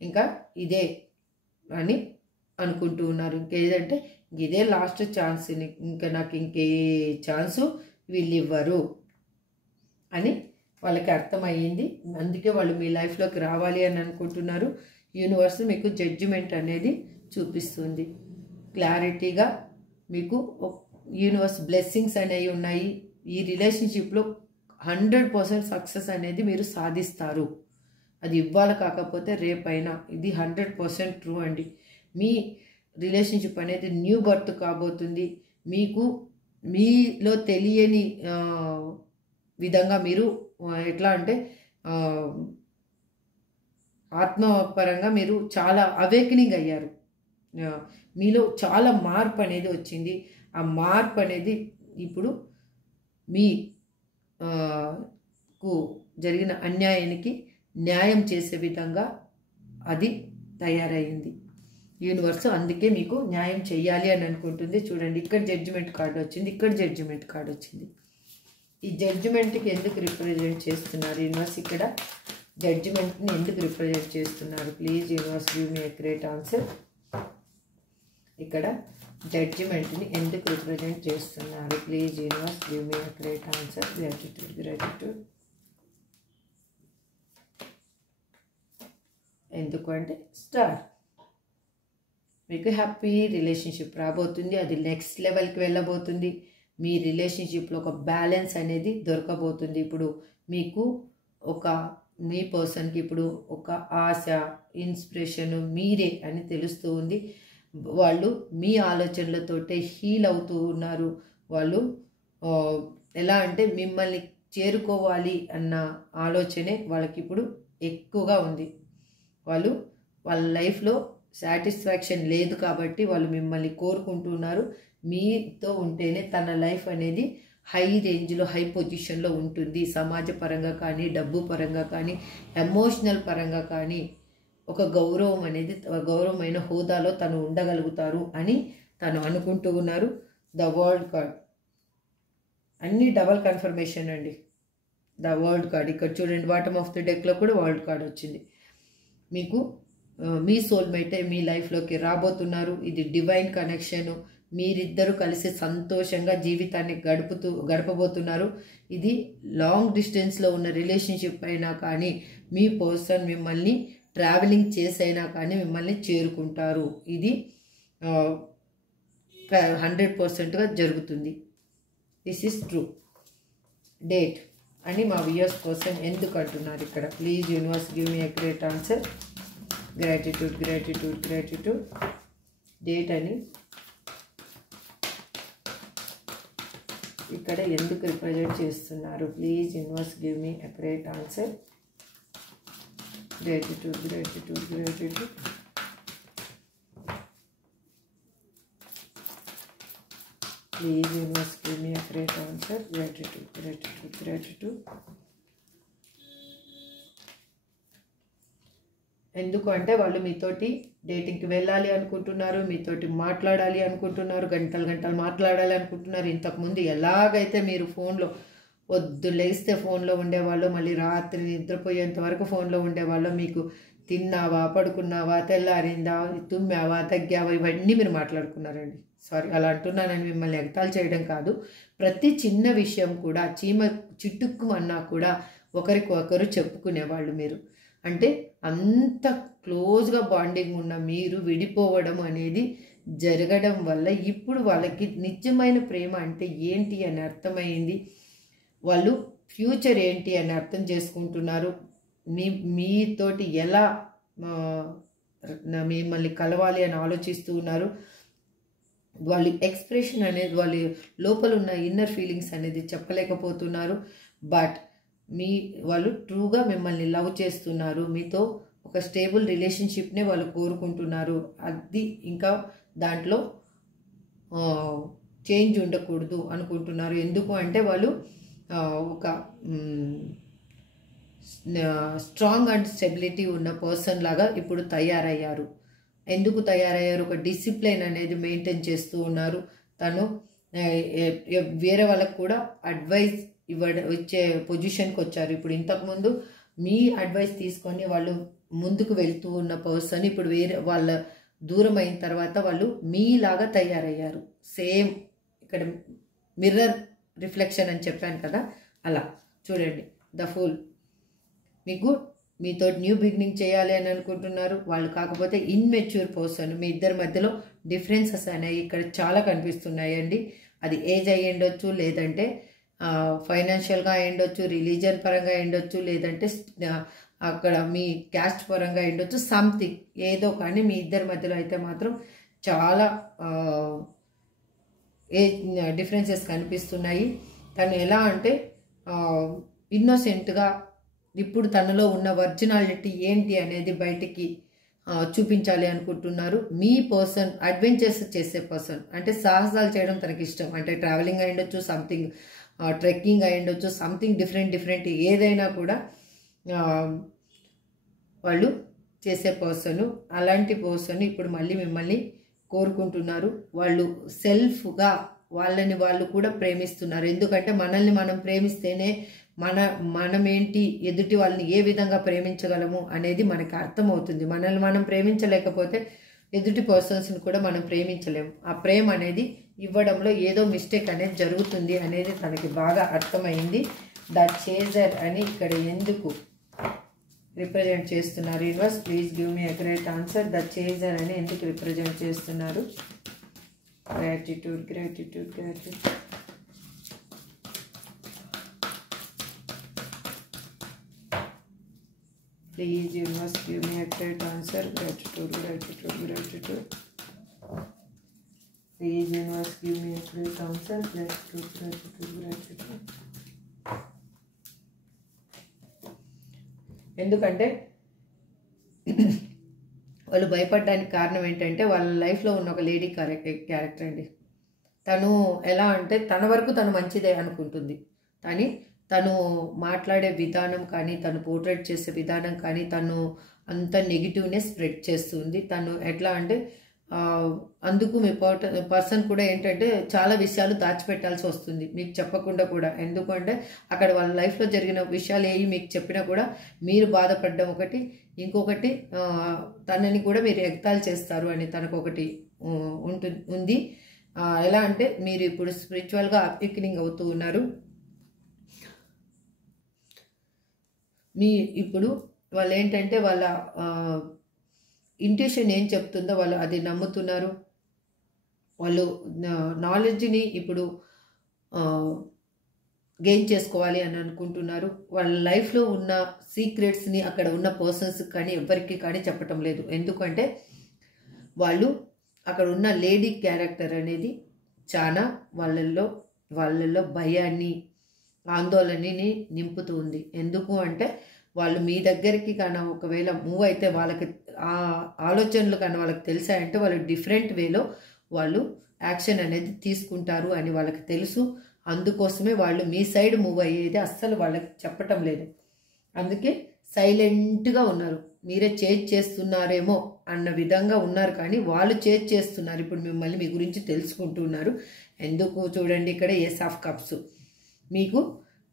ఇంకా ఇదే అని అనుకుంటూ ఉన్నారు. ఇంకేదంటే ఇదే లాస్ట్ ఛాన్స్, ఇంకా నాకు ఇంకే ఛాన్సు వీళ్ళు ఇవ్వరు అని వాళ్ళకి అర్థమయ్యింది. అందుకే వాళ్ళు మీ లైఫ్లోకి రావాలి అని అనుకుంటున్నారు. యూనివర్స్ మీకు జడ్జిమెంట్ అనేది చూపిస్తుంది. క్లారిటీగా మీకు యూనివర్స్ బ్లెస్సింగ్స్ అనేవి ఉన్నాయి. ఈ రిలేషన్షిప్లో 100% సక్సెస్ అనేది మీరు సాధిస్తారు. అది ఇవ్వాలి కాకపోతే రేపైనా. ఇది 100% ట్రూ అండి. మీ రిలేషన్షిప్ అనేది న్యూ బర్త్ కాబోతుంది. మీకు మీలో తెలియని విధంగా మీరు ఎట్లా అంటే ఆత్మపరంగా మీరు చాలా అవేకనింగ్ అయ్యారు. మీలో చాలా మార్పు అనేది వచ్చింది. ఆ మార్పు అనేది ఇప్పుడు మీకు జరిగిన అన్యాయానికి న్యాయం చేసే విధంగా అది తయారైంది. యూనివర్స్ అందుకే మీకు న్యాయం చేయాలి అని అనుకుంటుంది. చూడండి, ఇక్కడ జడ్జిమెంట్ కార్డు వచ్చింది, ఇక్కడ జడ్జిమెంట్ కార్డు వచ్చింది. ఈ జడ్జిమెంట్కి ఎందుకు రిప్రజెంట్ చేస్తున్నారు యూనివర్స్? ఇక్కడ జడ్జిమెంట్ని ఎందుకు రిప్రజెంట్ చేస్తున్నారు? Please universe give me a great answer. ఇక్కడ జడ్జిమెంట్ని ఎందుకు రిప్రజెంట్ చేస్తున్నారు? Please universe give me a great answer. Gratitude, gratitude. ఎందుకంటే స్టార్ మీకు హ్యాపీ రిలేషన్షిప్ రాబోతుంది. అది నెక్స్ట్ లెవెల్కి వెళ్ళబోతుంది. మీ రిలేషన్షిప్లో ఒక బ్యాలెన్స్ అనేది దొరకబోతుంది. ఇప్పుడు మీకు మీ పర్సన్కి ఇప్పుడు ఒక ఆశ, ఇన్స్పిరేషన్ మీరే అని తెలుస్తూ ఉంది. వాళ్ళు మీ ఆలోచనలతోటే హీల్ అవుతూ ఉన్నారు. వాళ్ళు ఎలా అంటే మిమ్మల్ని చేరుకోవాలి అన్న ఆలోచనే వాళ్ళకి ఇప్పుడు ఎక్కువగా ఉంది. వాళ్ళ లైఫ్లో సాటిస్ఫాక్షన్ లేదు కాబట్టి వాళ్ళు మిమ్మల్ని కోరుకుంటున్నారు. మీతో ఉంటేనే తన లైఫ్ అనేది హై రేంజ్లో హై పొజిషన్లో ఉంటుంది. సమాజ పరంగా కానీ, డబ్బు పరంగా కానీ, ఎమోషనల్ పరంగా కానీ ఒక గౌరవం అనేది, గౌరవమైన హోదాలో తను ఉండగలుగుతారు అని తను అనుకుంటూ ఉన్నారు. ద వరల్డ్ కార్డ్ అన్ని డబల్ కన్ఫర్మేషన్ అండి. ద వరల్డ్ కార్డ్ ఇక్కడ చూడండి, బాటమ్ ఆఫ్ ది డెక్లో కూడా వరల్డ్ కార్డ్ వచ్చింది. మీకు మీ సోల్మేటే మీ లైఫ్లోకి రాబోతున్నారు. ఇది డివైన్ కనెక్షను. మీరిద్దరూ కలిసి సంతోషంగా జీవితాన్ని గడపబోతున్నారు. ఇది లాంగ్ డిస్టెన్స్లో ఉన్న రిలేషన్షిప్ అయినా కానీ, మీ పర్సన్ మిమ్మల్ని ట్రావెలింగ్ చేసైనా కానీ మిమ్మల్ని చేరుకుంటారు. ఇది 100%గా జరుగుతుంది. This is true. డేట్ అని మా వ్యూయర్స్ కోసం ఎందుకు అంటున్నారు ఇక్కడ? Please universe give me a great answer. Gratitude gratitude gratitude. Date అని ఇక్కడ ఎందుకు రిప్రజెంట్ చేస్తున్నారు? Please universe give me a great answer. Gratitude gratitude gratitude. Please universe give me a great answer. Gratitude gratitude gratitude. ఎందుకు అంటే వాళ్ళు మీతోటి డేటింగ్కి వెళ్ళాలి అనుకుంటున్నారు, మీతోటి మాట్లాడాలి అనుకుంటున్నారు, గంటలు గంటలు మాట్లాడాలి అనుకుంటున్నారు. ఇంతకుముందు ఎలాగైతే మీరు ఫోన్లో లేస్తే ఫోన్లో ఉండేవాళ్ళు, మళ్ళీ రాత్రి నిద్రపోయేంత వరకు ఫోన్లో ఉండేవాళ్ళు, మీకు తిన్నావా, పడుకున్నావా, తెల్లారిందా, తుమ్మావా, తగ్గావా, ఇవన్నీ మీరు మాట్లాడుకున్నారండి. సారీ అలా అంటున్నానని మిమ్మల్ని ఎగతాళి చేయడం కాదు. ప్రతి చిన్న విషయం కూడా చీమ చిట్టుక్కుమన్నా కూడా ఒకరికి ఒకరు చెప్పుకునేవాళ్ళు మీరు. అంటే అంత క్లోజ్గా బాండింగ్ ఉన్న మీరు విడిపోవడం అనేది జరగడం వల్ల ఇప్పుడు వాళ్ళకి నిజమైన ప్రేమ అంటే ఏంటి అని అర్థమైంది. వాళ్ళు ఫ్యూచర్ ఏంటి అని అర్థం చేసుకుంటున్నారు. మీతోటి ఎలా మిమ్మల్ని కలవాలి అని ఆలోచిస్తూ ఉన్నారు. వాళ్ళు ఎక్స్ప్రెషన్ అనేది, వాళ్ళ లోపల ఉన్న ఇన్నర్ ఫీలింగ్స్ అనేది చెప్పలేకపోతున్నారు. బట్ వాళ్ళు ట్రూగా మిమ్మల్ని లవ్ చేస్తున్నారు. మీతో ఒక స్టేబుల్ రిలేషన్షిప్నే వాళ్ళు కోరుకుంటున్నారు. అది ఇంకా దాంట్లో చేంజ్ ఉండకూడదు అనుకుంటున్నారు. ఎందుకు అంటే వాళ్ళు ఒక స్ట్రాంగ్ అండ్ స్టెబిలిటీ ఉన్న పర్సన్ లాగా ఇప్పుడు తయారయ్యారు. ఎందుకు తయారయ్యారు? ఒక డిసిప్లిన్ అనేది మెయింటైన్ చేస్తూ ఉన్నారు. తను వేరే వాళ్ళకు కూడా అడ్వైస్ ఇచ్చే పొజిషన్కి వచ్చారు. ఇప్పుడు ఇంతకుముందు మీ అడ్వైస్ తీసుకొని వాళ్ళు ముందుకు వెళ్తూ ఉన్న పర్సన్ ఇప్పుడు వేరే వాళ్ళ దూరం అయిన తర్వాత వాళ్ళు మీలాగా తయారయ్యారు. సేమ్ ఇక్కడ మిర్రర్ రిఫ్లెక్షన్ అని చెప్పాను కదా, అలా చూడండి. ద ఫూల్ మీతో న్యూ బిగినింగ్ చేయాలి అని అనుకుంటున్నారు. వాళ్ళు కాకపోతే ఇన్మెచ్యూర్ పర్సన్. మీ ఇద్దరి మధ్యలో డిఫరెన్సెస్ అనేవి ఇక్కడ చాలా కనిపిస్తున్నాయండి. అది ఏజ్ అయ్యి ఉండొచ్చు, లేదంటే ఫైనాన్షియల్గా అయ్యుండొచ్చు, రిలీజియన్ పరంగా అయ్యుండొచ్చు, లేదంటే అక్కడ మీ క్యాస్ట్ పరంగా అయ్యుండొచ్చు. సంథింగ్ ఏదో కానీ మీ ఇద్దరి మధ్యలో అయితే మాత్రం చాలా డిఫరెన్సెస్ కనిపిస్తున్నాయి. తను ఎలా అంటే ఇన్నోసెంట్గా ఇప్పుడు తనలో ఉన్న ఒరిజినాలిటీ ఏంటి అనేది బయటికి చూపించాలి అనుకుంటున్నారు. మీ పర్సన్ అడ్వెంచర్స్ చేసే పర్సన్, అంటే సాహసాలు చేయడం తనకి ఇష్టం. అంటే ట్రావెలింగ్ అయ్యుండొచ్చు, సంథింగ్ ట్రెక్కింగ్ అయ్యుండొచ్చు, సంథింగ్ డిఫరెంట్ ఏదైనా కూడా వాళ్ళు చేసే పర్సన్. అలాంటి పర్సన్ ఇప్పుడు మళ్ళీ మిమ్మల్ని కోరుకుంటున్నారు. వాళ్ళు సెల్ఫ్గా వాళ్ళని వాళ్ళు కూడా ప్రేమిస్తున్నారు. ఎందుకంటే మనల్ని మనం ప్రేమిస్తేనే మనమేంటి, ఎదుటి వాళ్ళని ఏ విధంగా ప్రేమించగలము అనేది మనకు అర్థమవుతుంది. మనల్ని మనం ప్రేమించలేకపోతే ఎదుటి పర్సన్స్ని కూడా మనం ప్రేమించలేము. ఆ ప్రేమ అనేది ఇవ్వడంలో ఏదో మిస్టేక్ అనేది జరుగుతుంది అనేది తనకి బాగా అర్థమైంది. ద చేజర్ అని ఇక్కడ ఎందుకు రిప్రజెంట్ చేస్తున్నారు? Universe please give me a great answer. The chaser అని ఎందుకు రిప్రజెంట్ చేస్తున్నారు? Gratitude gratitude gratitude. Please, you must give me a great answer. Gratitude, gratitude, gratitude. Please, you must give me a great answer. Gratitude, gratitude, gratitude. ఎందుకంటే వాళ్ళు భయపడడానికి కారణం ఏంటంటే వాళ్ళ లైఫ్లో ఉన్న ఒక లేడీ క్యారెక్టర్ అండి. తను ఎలా అంటే తన వరకు తను మంచిదే అనుకుంటుంది, కానీ తను మాట్లాడే విధానం కానీ తను పోర్ట్రేట్ చేసే విధానం కానీ తను అంత నెగిటివ్నెస్ స్ప్రెడ్ చేస్తుంది. తను ఎట్లా అంటే అందుకు మీ పర్సన్ కూడా ఏంటంటే చాలా విషయాలు దాచిపెట్టాల్సి వస్తుంది మీకు చెప్పకుండా కూడా. ఎందుకంటే అక్కడ వాళ్ళ లైఫ్లో జరిగిన విషయాలు ఏవి మీకు చెప్పినా కూడా మీరు బాధపడడం ఒకటి, ఇంకొకటి తనని కూడా మీరు ఎగతాళి చేస్తారు అని తనకు ఒకటి ఉంది. ఎలా అంటే మీరు ఇప్పుడు స్పిరిచువల్గా అప్లికనింగ్ అవుతూ ఉన్నారు. మీ ఇప్పుడు వాళ్ళు ఏంటంటే వాళ్ళ ఇంట్యూషన్ ఏం చెప్తుందో వాళ్ళు అది నమ్ముతున్నారు. వాళ్ళు నాలెడ్జ్ని ఇప్పుడు గెయిన్ చేసుకోవాలి అని అనుకుంటున్నారు. వాళ్ళ లైఫ్లో ఉన్న సీక్రెట్స్ని అక్కడ ఉన్న పర్సన్స్ కానీ ఎవరికి కానీ చెప్పటం లేదు. ఎందుకంటే వాళ్ళు అక్కడ ఉన్న లేడీ క్యారెక్టర్ అనేది చాలా వాళ్ళల్లో భయాన్ని ఆందోళనని నింపుతూ ఉంది. ఎందుకు అంటే వాళ్ళు మీ దగ్గరికి కానీ ఒకవేళ మూవ్ అయితే వాళ్ళకి ఆ ఆలోచనలు కానీ వాళ్ళకి తెలిసాయంటే వాళ్ళు డిఫరెంట్ వేలో వాళ్ళు యాక్షన్ అనేది తీసుకుంటారు అని వాళ్ళకి తెలుసు. అందుకోసమే వాళ్ళు మీ సైడ్ మూవ్ అయ్యేది అస్సలు వాళ్ళకి చెప్పటం లేదు. అందుకే సైలెంట్గా ఉన్నారు. మీరే చేంజ్ చేస్తున్నారేమో అన్న విధంగా ఉన్నారు, కానీ వాళ్ళు చేంజ్ చేస్తున్నారు. ఇప్పుడు మిమ్మల్ని మీ గురించి తెలుసుకుంటున్నారు. ఎందుకు చూడండి, ఇక్కడ ఏస్ ఆఫ్ కప్స్, మీకు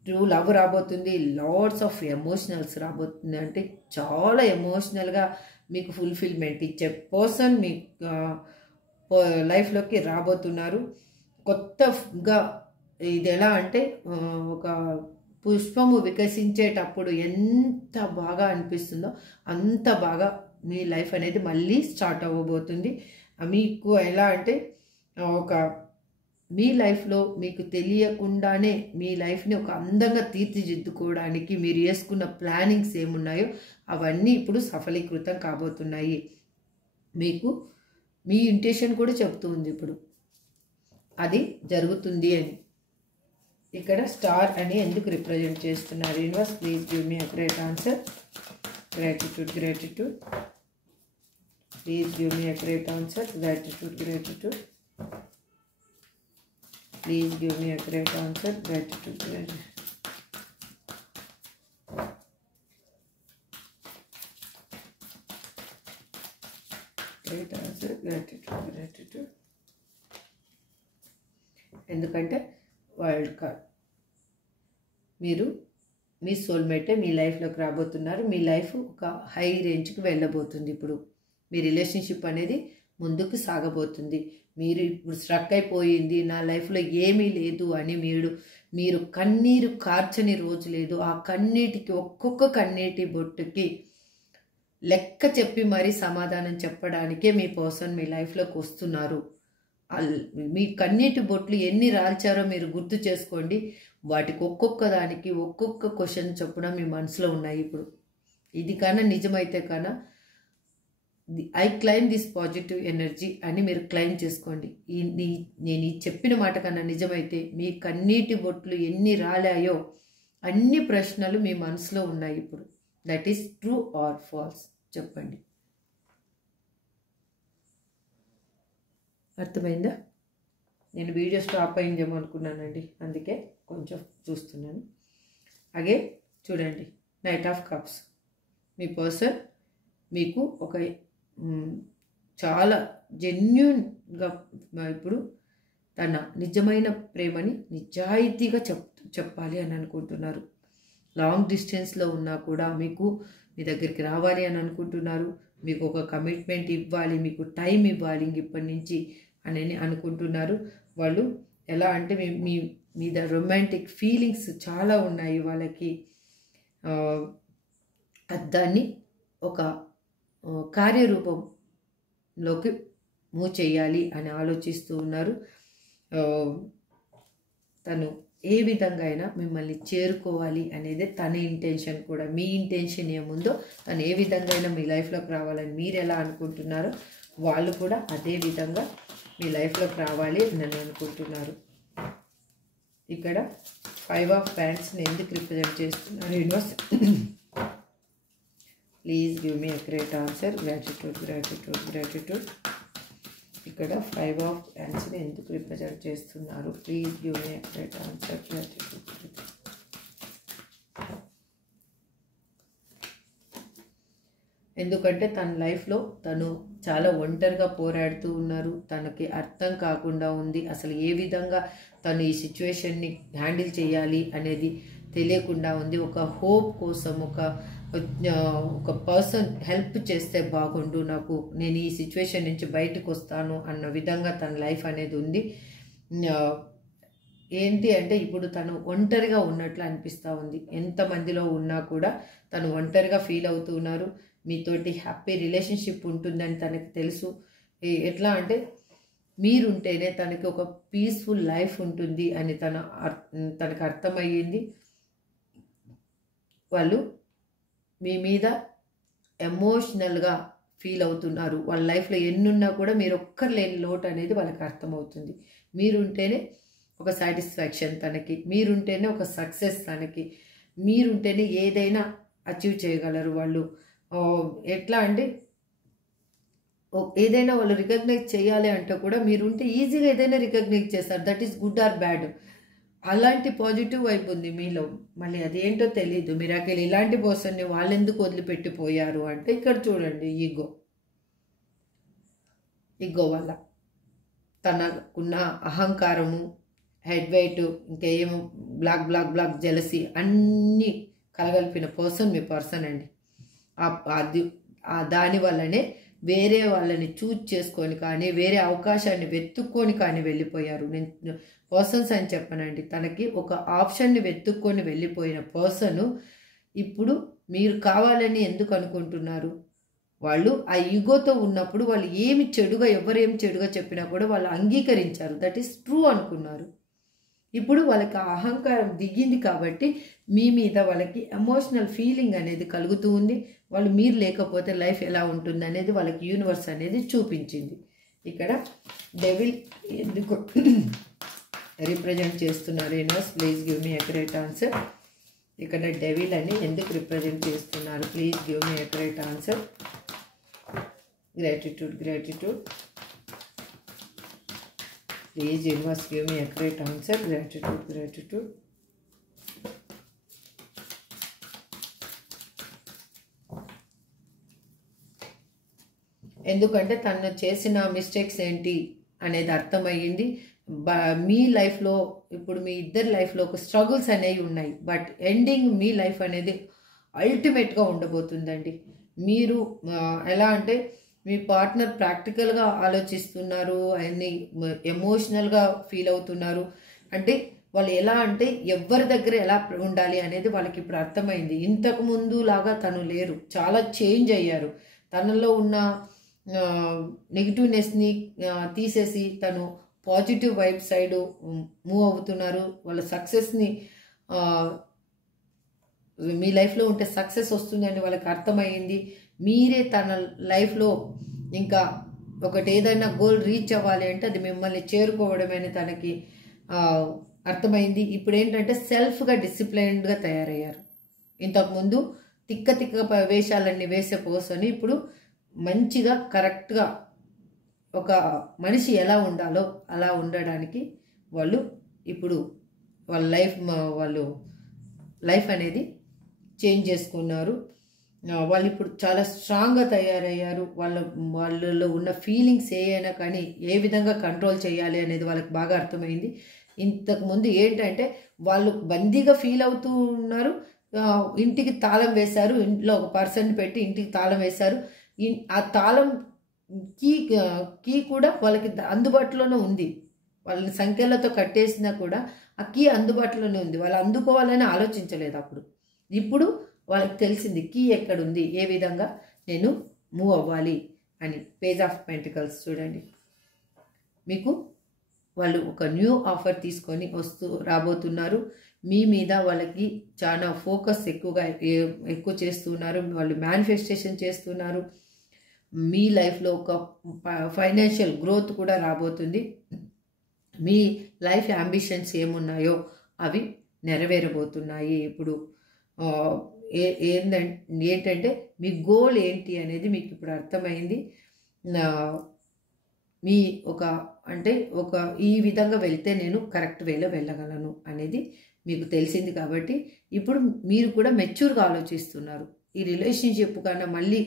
ట్రూ లవ్ రాబోతుంది. లాట్స్ ఆఫ్ ఎమోషనల్స్ రాబోతుంది. అంటే చాలా ఎమోషనల్గా మీకు ఫుల్ఫిల్మెంట్ ఇచ్చే పర్సన్ మీ లైఫ్లోకి రాబోతున్నారు. కొత్తగా ఇది ఎలా అంటే ఒక పుష్పము వికసించేటప్పుడు ఎంత బాగా అనిపిస్తుందో అంత బాగా మీ లైఫ్ అనేది మళ్ళీ స్టార్ట్ అవ్వబోతుంది. మీకు ఎలా అంటే ఒక మీ లైఫ్లో మీకు తెలియకుండానే మీ లైఫ్ని ఒక అందంగా తీర్చిదిద్దుకోవడానికి మీరు వేసుకున్న ప్లానింగ్స్ ఏమున్నాయో అవన్నీ ఇప్పుడు సఫలీకృతం కాబోతున్నాయి. మీకు మీ ఇంటెన్షన్ కూడా చెప్తుంది ఇప్పుడు అది జరుగుతుంది అని. ఇక్కడ స్టార్ అని ఎందుకు రిప్రజెంట్ చేస్తున్నారు? Universe please give me a great answer. Gratitude, gratitude. Please give me a great answer. Gratitude, gratitude. Please give me a great answer. Gratitude, gratitude. Great answer. Gratitude, gratitude. ఎందుకంటే wild card మీరు మీ సోల్మేటే మీ లైఫ్లోకి రాబోతున్నారు. మీ life ఒక high రేంజ్కి వెళ్ళబోతుంది. ఇప్పుడు మీ relationship అనేది ముందుకు సాగబోతుంది. మీరు ఇప్పుడు స్ట్రక్ అయిపోయింది, నా లైఫ్లో ఏమీ లేదు అని మీరు కన్నీరు కార్చని రోజు లేదు. ఆ కన్నీటికి ఒక్కొక్క కన్నీటి బొట్టుకి లెక్క చెప్పి మరీ సమాధానం చెప్పడానికే మీ పర్సన్ మీ లైఫ్లోకి వస్తున్నారు. మీ కన్నీటి బొట్లు ఎన్ని రాల్చారో మీరు గుర్తు చేసుకోండి. వాటికి ఒక్కొక్క దానికి ఒక్కొక్క క్వశ్చన్ చొప్పున మీ మనసులో ఉన్నాయి. ఇప్పుడు ఇది కన్నా నిజమైతే కన్నా I claim this positive energy అని మీరు క్లైమ్ చేసుకోండి. నేను ఈ చెప్పిన మాట కన్నా నిజమైతే మీ కన్నీటి బొట్లు ఎన్ని రాలాయో అన్ని ప్రశ్నలు మీ మనసులో ఉన్నాయి. ఇప్పుడు that is true or false చెప్పండి. అర్థమైందా? నేను వీడియో స్టాప్ అయిందేమో అనుకున్నానండి, అందుకే కొంచెం చూస్తున్నాను. అగే చూడండి, knight of cups. Me person మీకు ఒక చాలా జెన్యూన్గా ఇప్పుడు తన నిజమైన ప్రేమని నిజాయితీగా చెప్పాలి అని అనుకుంటున్నారు. లాంగ్ డిస్టెన్స్లో ఉన్నా కూడా మీకు మీ దగ్గరికి రావాలి అని అనుకుంటున్నారు. మీకు ఒక కమిట్మెంట్ ఇవ్వాలి, మీకు టైం ఇవ్వాలి ఇప్పటి నుంచి అని అనుకుంటున్నారు. వాళ్ళు ఎలా అంటే మీ మీద రొమాంటిక్ ఫీలింగ్స్ చాలా ఉన్నాయి వాళ్ళకి. దాన్ని ఒక కార్యరూపంలోకి మూవ్ చేయాలి అని ఆలోచిస్తూ ఉన్నారు. తను ఏ విధంగా అయినా మిమ్మల్ని చేరుకోవాలి అనేది తన ఇంటెన్షన్ కూడా. మీ ఇంటెన్షన్ ఏముందో తను ఏ విధంగా అయినా మీ లైఫ్లోకి రావాలని మీరు ఎలా అనుకుంటున్నారో వాళ్ళు కూడా అదే విధంగా మీ లైఫ్లోకి రావాలి అని అనుకుంటున్నారు. ఇక్కడ 5 ఆఫ్ ప్యాంట్స్ని ఎందుకు రిప్రజెంట్ చేస్తున్నారు universe? Please give me a great answer. Gratitude, gratitude, gratitude. ఇక్కడ 5 ఆఫ్ హ్యాండ్స్ని ఎందుకు రిప్రజెంట్ చేస్తున్నారు? Please give me excite answer. ఎందుకంటే తన లైఫ్లో తను చాలా ఒంటరిగా పోరాడుతూ ఉన్నారు. తనకి అర్థం కాకుండా ఉంది అసలు ఏ విధంగా తను ఈ సిచ్యువేషన్ని హ్యాండిల్ చేయాలి అనేది తెలియకుండా ఉంది. ఒక హోప్ కోసం ఒక పర్సన్ హెల్ప్ చేస్తే బాగుండు, నాకు నేను ఈ సిచ్యువేషన్ నుంచి బయటకు వస్తాను అన్న విధంగా తన లైఫ్ అనేది ఉంది. ఏంటి అంటే ఇప్పుడు తను ఒంటరిగా ఉన్నట్లు అనిపిస్తూ ఉంది. ఎంతమందిలో ఉన్నా కూడా తను ఒంటరిగా ఫీల్ అవుతూ ఉన్నారు. మీతోటి హ్యాపీ రిలేషన్షిప్ ఉంటుందని తనకు తెలుసు. ఎట్లా అంటే మీరుంటేనే తనకి ఒక పీస్ఫుల్ లైఫ్ ఉంటుంది అని తనకు అర్థమయ్యింది. వాళ్ళు మీ మీద ఎమోషనల్గా ఫీల్ అవుతున్నారు. వాళ్ళ లైఫ్లో ఎన్నున్నా కూడా మీరు ఒక్కరు లేని లోటు అనేది వాళ్ళకి అర్థమవుతుంది. మీరుంటేనే ఒక సాటిస్ఫాక్షన్ తనకి, మీరుంటేనే ఒక సక్సెస్ తనకి, మీరుంటేనే ఏదైనా అచీవ్ చేయగలరు వాళ్ళు. ఎట్లా అంటే ఏదైనా వాళ్ళు రికగ్నైజ్ చేయాలి అంటే కూడా మీరుంటే ఈజీగా ఏదైనా రికగ్నైజ్ చేస్తారు. That is good or bad. అలాంటి పాజిటివ్ వైపు ఉంది మీలో. మళ్ళీ అదేంటో తెలీదు. మిరాకిల్ ఇలాంటి పర్సన్ని వాళ్ళెందుకు వదిలిపెట్టిపోయారు అంటే ఇక్కడ చూడండి, ఈగో వల్ల తనకున్న అహంకారము, హెడ్ వెయిట్, ఇంకేమో బ్లాక్ జెలసీ అన్నీ కలగలిపిన పర్సన్ మీ పర్సన్ అండి. దానివల్లనే వేరే వాళ్ళని చూజ్ చేసుకొని కానీ వేరే అవకాశాన్ని వెతుక్కొని కానీ వెళ్ళిపోయారు. నేను పర్సన్స్ అని చెప్పనండి, తనకి ఒక ఆప్షన్ని వెతుక్కొని వెళ్ళిపోయిన పర్సను ఇప్పుడు మీరు కావాలని ఎందుకు అనుకుంటున్నారు? వాళ్ళు ఆ ఈగోతో ఉన్నప్పుడు వాళ్ళు ఎవరేమి చెడుగా చెప్పినా కూడా వాళ్ళు అంగీకరించారు. దట్ ఈస్ ట్రూ అనుకున్నారు. ఇప్పుడు వాళ్ళకి ఆ అహంకారం దిగింది కాబట్టి మీ మీద వాళ్ళకి ఎమోషనల్ ఫీలింగ్ అనేది కలుగుతూ ఉంది. వాళ్ళు మీరు లేకపోతే లైఫ్ ఎలా ఉంటుంది అనేది వాళ్ళకి యూనివర్స్ అనేది చూపించింది. ఇక్కడ డెవిల్ ఎందుకు రిప్రజెంట్ చేస్తున్నారు? Universe please give me accurate answer. ఇక్కడ డెవిల్ అని ఎందుకు రిప్రజెంట్ చేస్తున్నారు? Please give me accurate answer. Gratitude. Please universe give me accurate answer. Gratitude. ఎందుకంటే తను చేసిన మిస్టేక్స్ ఏంటి అనేది అర్థమయ్యింది. మీ లైఫ్లో ఇప్పుడు మీ ఇద్దరి లైఫ్లో ఒక స్ట్రగుల్స్ అనేవి ఉన్నాయి. బట్ ఎండింగ్ మీ లైఫ్ అనేది అల్టిమేట్గా ఉండబోతుందండి. మీరు ఎలా అంటే మీ పార్ట్నర్ ప్రాక్టికల్గా ఆలోచిస్తున్నారు, అన్ని ఎమోషనల్గా ఫీల్ అవుతున్నారు. అంటే వాళ్ళు ఎలా అంటే ఎవరి దగ్గర ఎలా ఉండాలి అనేది వాళ్ళకి ఇప్పుడు అర్థమైంది. ఇంతకు ముందు లాగా తను లేరు, చాలా చేంజ్ అయ్యారు. తనలో ఉన్న నెగిటివ్నెస్ని తీసేసి తను పాజిటివ్ వైబ్ సైడ్ మూవ్ అవుతున్నారు. వాళ్ళ సక్సెస్ని మీ లైఫ్లో ఉంటే సక్సెస్ వస్తుందని వాళ్ళకి అర్థమైంది. మీరే తన లైఫ్లో ఇంకా ఒకటి ఏదైనా గోల్ రీచ్ అవ్వాలి అంటే అది మిమ్మల్ని చేరుకోవడమని తనకి అర్థమైంది. ఇప్పుడు ఏంటంటే సెల్ఫ్గా డిసిప్లైన్డ్గా తయారయ్యారు. ఇంతకుముందు తిక్క వేషాలన్నీ వేసే పర్సన్ ఇప్పుడు మంచిగా కరెక్ట్గా ఒక మనిషి ఎలా ఉండాలో అలా ఉండడానికి వాళ్ళు ఇప్పుడు వాళ్ళ లైఫ్ అనేది చేంజ్ చేసుకున్నారు. వాళ్ళు ఇప్పుడు చాలా స్ట్రాంగ్గా తయారయ్యారు. వాళ్ళలో ఉన్న ఫీలింగ్స్ ఏమైనా కానీ ఏ విధంగా కంట్రోల్ చేయాలి అనేది వాళ్ళకి బాగా అర్థమైంది. ఇంతకుముందు ఏంటంటే వాళ్ళు బందీగా ఫీల్ అవుతూ ఉన్నారు. ఇంటికి తాళం వేశారు, ఇంట్లో ఒక పర్సన్ పెట్టి ఇంటికి తాళం వేశారు. ఆ తాళం కీ కూడా వాళ్ళకి అందుబాటులోనే ఉంది. వాళ్ళని సంఖ్యలతో కట్టేసినా కూడా ఆ కీ అందుబాటులోనే ఉంది. వాళ్ళు అందుకోవాలని ఆలోచించలేదు అప్పుడు. ఇప్పుడు వాళ్ళకి తెలిసింది కీ ఎక్కడుంది, ఏ విధంగా నేను మూవ్ అవ్వాలి అని. పేజ్ ఆఫ్ పెంటికల్స్ చూడండి. మీకు వాళ్ళు ఒక న్యూ ఆఫర్ తీసుకొని రాబోతున్నారు. మీ మీద వాళ్ళకి చాలా ఫోకస్ ఎక్కువ చేస్తున్నారు. వాళ్ళు మేనిఫెస్టేషన్ చేస్తున్నారు. మీ లైఫ్లో ఒక ఫైనాన్షియల్ గ్రోత్ కూడా రాబోతుంది. మీ లైఫ్ అంబిషన్స్ ఏమున్నాయో అవి నెరవేరబోతున్నాయి. ఇప్పుడు ఏంటంటే మీ గోల్ ఏంటి అనేది మీకు ఇప్పుడు అర్థమైంది. మీ ఒక అంటే ఒక ఈ విధంగా వెళ్తే నేను కరెక్ట్ వేలో వెళ్ళగలను అనేది మీకు తెలిసింది కాబట్టి ఇప్పుడు మీరు కూడా మెచ్యూర్గా ఆలోచిస్తున్నారు. ఈ రిలేషన్షిప్ కన్నా మళ్ళీ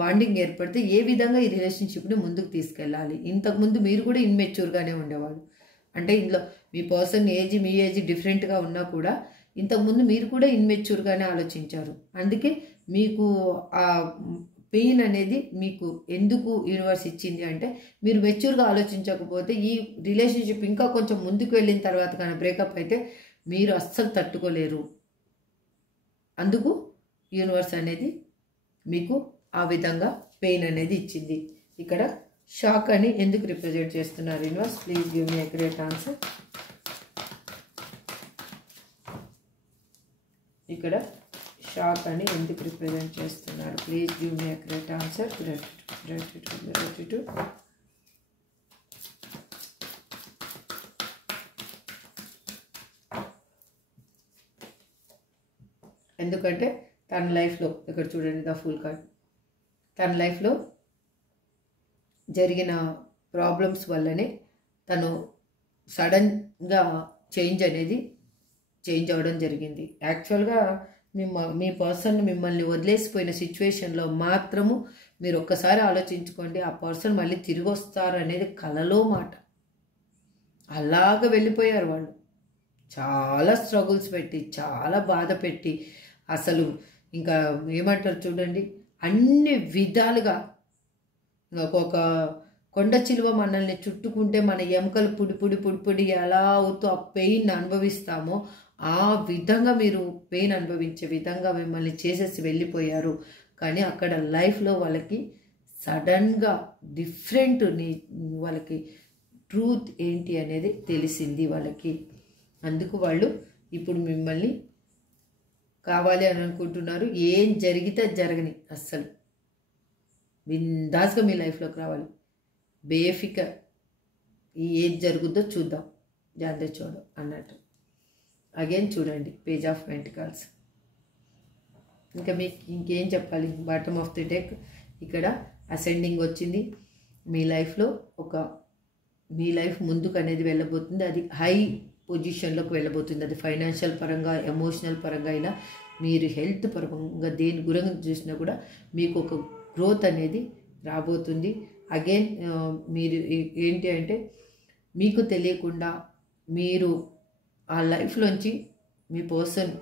బాండింగ్ ఏర్పడితే ఏ విధంగా ఈ రిలేషన్షిప్ని ముందుకు తీసుకెళ్ళాలి. ఇంతకుముందు మీరు కూడా ఇన్మెచ్యూర్గానే ఉండేవాళ్ళు. అంటే ఇందులో మీ పర్సన్ ఏజ్ మీ ఏజ్ డిఫరెంట్గా ఉన్నా కూడా ఇంతకుముందు మీరు కూడా ఇన్మెచ్యూర్గానే ఆలోచించారు. అందుకే మీకు ఆ పెయిన్ అనేది మీకు ఎందుకు యూనివర్స్ ఇచ్చింది అంటే మీరు మెచ్యూర్గా ఆలోచించకపోతే ఈ రిలేషన్షిప్ ఇంకా కొంచెం ముందుకు వెళ్ళిన తర్వాత కానీ బ్రేకప్ అయితే మీరు అస్సలు తట్టుకోలేరు. అందుకు యూనివర్స్ అనేది మీకు ఆ విధంగా పెయిన్ అనేది ఇచ్చింది. ఇక్కడ షాక్ అని ఎందుకు రిప్రజెంట్ చేస్తున్నారు universe? Please give me accurate answer. ఇక్కడ షాక్ అని ఎందుకు రిప్రజెంట్ చేస్తున్నారు? Please give me accurate answer. Gratitude. ఎందుకంటే తన లైఫ్లో ఇక్కడ చూడండి ద ఫుల్ కార్డ్, తన లైఫ్లో జరిగిన ప్రాబ్లమ్స్ వల్లనే తను సడన్గా చేంజ్ అవ్వడం జరిగింది. యాక్చువల్గా మీ పర్సన్ మిమ్మల్ని వదిలేసిపోయిన సిచ్యువేషన్లో మాత్రము మీరు ఒక్కసారి ఆలోచించుకోండి, ఆ పర్సన్ మళ్ళీ తిరిగి వస్తారు అనేది కలలో మాట. అలాగ వెళ్ళిపోయారు వాళ్ళు. చాలా స్ట్రగుల్స్ పెట్టి, చాలా బాధ పెట్టి, అసలు ఇంకా ఏమంటారు చూడండి, అన్ని విధాలుగా ఒక కొండ చిలువ మనల్ని చుట్టుకుంటే మన ఎముకలు పుడి ఎలా అవుతూ ఆ పెయిన్ అనుభవిస్తామో ఆ విధంగా మీరు పెయిన్ అనుభవించే విధంగా మిమ్మల్ని చేసేసి వెళ్ళిపోయారు. కానీ అక్కడ లైఫ్లో వాళ్ళకి సడన్గా డిఫరెంట్ వాళ్ళకి ట్రూత్ ఏంటి అనేది తెలిసింది వాళ్ళకి. అందుకు వాళ్ళు ఇప్పుడు మిమ్మల్ని కావాలి అని అనుకుంటున్నారు. ఏం జరిగితే జరగని, అస్సలు బిందాస్గా మీ లైఫ్లోకి రావాలి. బేఫికర్ ఏది జరుగుద్దో చూద్దాం, జాగ్రత్త చూడం అన్నట్టు. అగైన్ చూడండి పేజ్ ఆఫ్ పెంటికల్స్. ఇంకా మీకు ఇంకేం చెప్పాలి? బాటమ్ ఆఫ్ ది డెక్ ఇక్కడ అసెండింగ్ వచ్చింది. మీ లైఫ్లో మీ లైఫ్ ముందుకు అనేది వెళ్ళబోతుంది. అది హై పొజిషన్లోకి వెళ్ళబోతుంది. అది ఫైనాన్షియల్ పరంగా, ఎమోషనల్ పరంగా అయినా, మీరు హెల్త్ పరంగా దేని గురించి చూసినా కూడా మీకు ఒక గ్రోత్ అనేది రాబోతుంది. అగైన్ మీరు ఏంటి అంటే మీకు తెలియకుండా మీరు ఆ లైఫ్లోంచి మీ పర్సన్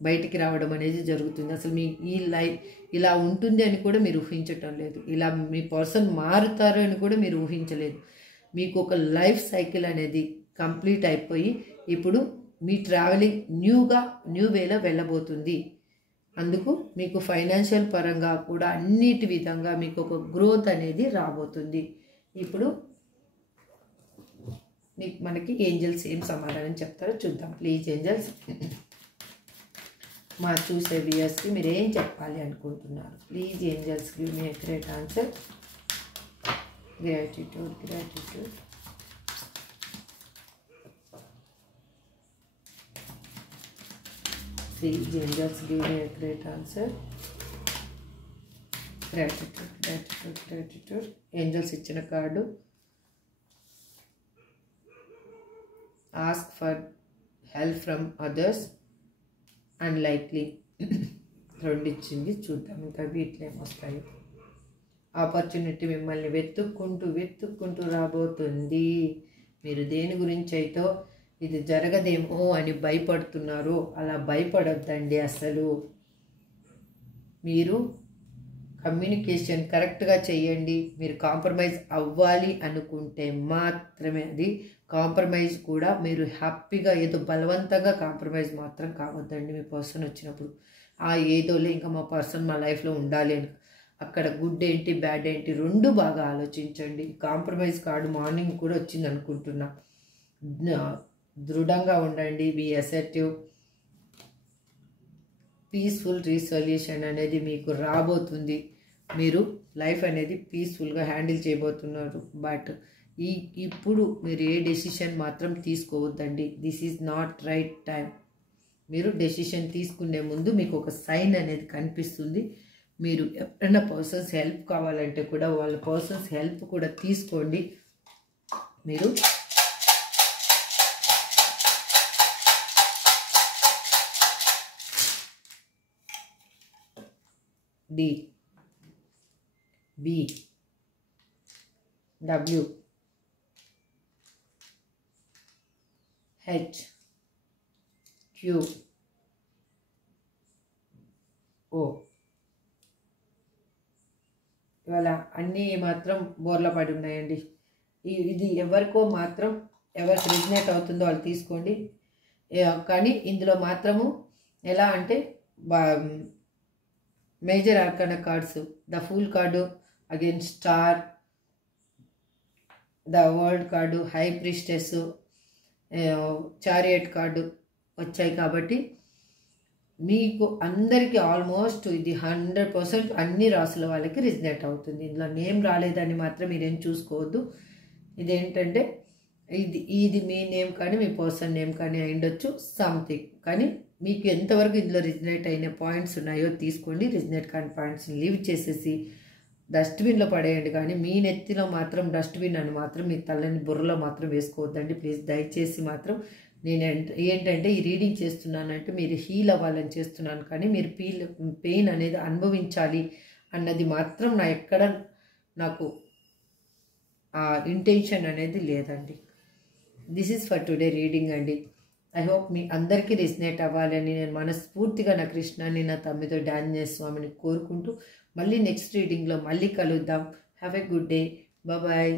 బయటికి రావడం అనేది జరుగుతుంది. అసలు మీ ఈ లైఫ్ ఇలా ఉంటుంది అని కూడా మీరు ఊహించటం లేదు. ఇలా మీ పర్సన్ మారుతారు అని కూడా మీరు ఊహించలేదు. మీకు ఒక లైఫ్ సైకిల్ అనేది కంప్లీట్ అయిపోయి ఇప్పుడు మీ ట్రావెలింగ్ న్యూ వేలో వెళ్ళబోతుంది. అందుకు మీకు ఫైనాన్షియల్ పరంగా కూడా అన్నిటి విధంగా మీకు ఒక గ్రోత్ అనేది రాబోతుంది. ఇప్పుడు మనకి ఏంజల్స్ ఏం సమాధానం చెప్తారో చూద్దాం. ప్లీజ్ ఏంజల్స్, మా చూసే వ్యూయర్స్కి మీరు ఏం చెప్పాలి అనుకుంటున్నారు? Please angels give me accurate answer. Gratitude. Please angels give me a great answer. Gratitude. Angels ఇచ్చిన card ask for help from others, unlikely. రెండు ఇచ్చింది. చూద్దాం ఇంకా వీటిలో ఏమొస్తాయి. ఆపర్చునిటీ మిమ్మల్ని వెతుక్కుంటూ రాబోతుంది. మీరు దేని గురించి అయితే ఇది జరగదేమో అని భయపడుతున్నారు, అలా భయపడొద్దండి. అసలు మీరు కమ్యూనికేషన్ కరెక్ట్గా చేయండి. మీరు కాంప్రమైజ్ అవ్వాలి అనుకుంటే మాత్రమే అది కాంప్రమైజ్ కూడా మీరు హ్యాపీగా, ఏదో బలవంతంగా కాంప్రమైజ్ మాత్రం కావద్దండి. మీ పర్సన్ వచ్చినప్పుడు ఏదోలే ఇంకా మా పర్సన్ మా లైఫ్లో ఉండాలి అని, అక్కడ గుడ్ ఏంటి బ్యాడ్ ఏంటి రెండు బాగా ఆలోచించండి. కాంప్రమైజ్ కార్డు మార్నింగ్ కూడా వచ్చింది అనుకుంటున్నా. దృఢంగా ఉండండి. Be assertive. పీస్ఫుల్ రీసొల్యూషన్ అనేది మీకు రాబోతుంది. మీరు లైఫ్ అనేది పీస్ఫుల్గా హ్యాండిల్ చేయబోతున్నారు. బట్ ఇప్పుడు మీరు ఏ డెసిషన్ మాత్రం తీసుకోవద్దండి. This is not right time. మీరు డెసిషన్ తీసుకునే ముందు మీకు ఒక సైన్ అనేది కనిపిస్తుంది. మీరు ఎవరైనా పర్సన్స్ హెల్ప్ కావాలంటే కూడా వాళ్ళ పర్సన్స్ హెల్ప్ కూడా తీసుకోండి. మీరు D B W H Q O ఇవాళ అన్నీ మాత్రం బోర్ల పడి ఉన్నాయండి. ఇది ఎవరికో మాత్రం ఎవరికి రిజనేట్ అవుతుందో వాళ్ళు తీసుకోండి. కానీ ఇందులో మాత్రము ఎలా అంటే major arcana cards, the fool card, again star, the world card, high priestess, chariot card వచ్చాయి. కాబట్టి మీకు అందరికీ ఆల్మోస్ట్ ఇది 100% అన్ని రాసుల వాళ్ళకి రిజనేట్ అవుతుంది. ఇందులో నేమ్ రాలేదని మాత్రం మీరేం చూసుకోవద్దు. ఇదేంటంటే ఇది మీ నేమ్ కానీ మీ పర్సన్ నేమ్ కానీ అయిండొచ్చు సంథింగ్. కానీ మీకు ఎంతవరకు ఇందులో రిజనేట్ అయిన పాయింట్స్ ఉన్నాయో తీసుకోండి. రిజనేట్ కాని పాయింట్స్ని లీవ్ చేసేసి డస్ట్బిన్లో పడేయండి. కానీ మీ నెత్తిలో మాత్రం డస్ట్బిన్ అని మాత్రం మీ తలని బుర్రలో మాత్రం వేసుకోవద్దండి ప్లీజ్. దయచేసి మాత్రం నేను ఏంటంటే ఈ రీడింగ్ చేస్తున్నానంటే మీరు హీల్ అవ్వాలని చేస్తున్నాను. కానీ మీరు పెయిన్ అనేది అనుభవించాలి అన్నది మాత్రం నాకు ఆ ఇంటెన్షన్ అనేది లేదండి. This is for today reading అండి. ఐ హోప్ మీ అందరికీ రిజనేట్ అవ్వాలని నేను మనస్ఫూర్తిగా నా కృష్ణాని నా తమ్మితో ఆంజనేయ స్వామిని కోరుకుంటూ మళ్ళీ నెక్స్ట్ రీడింగ్లో మళ్ళీ కలుద్దాం. Have a good day. Bye.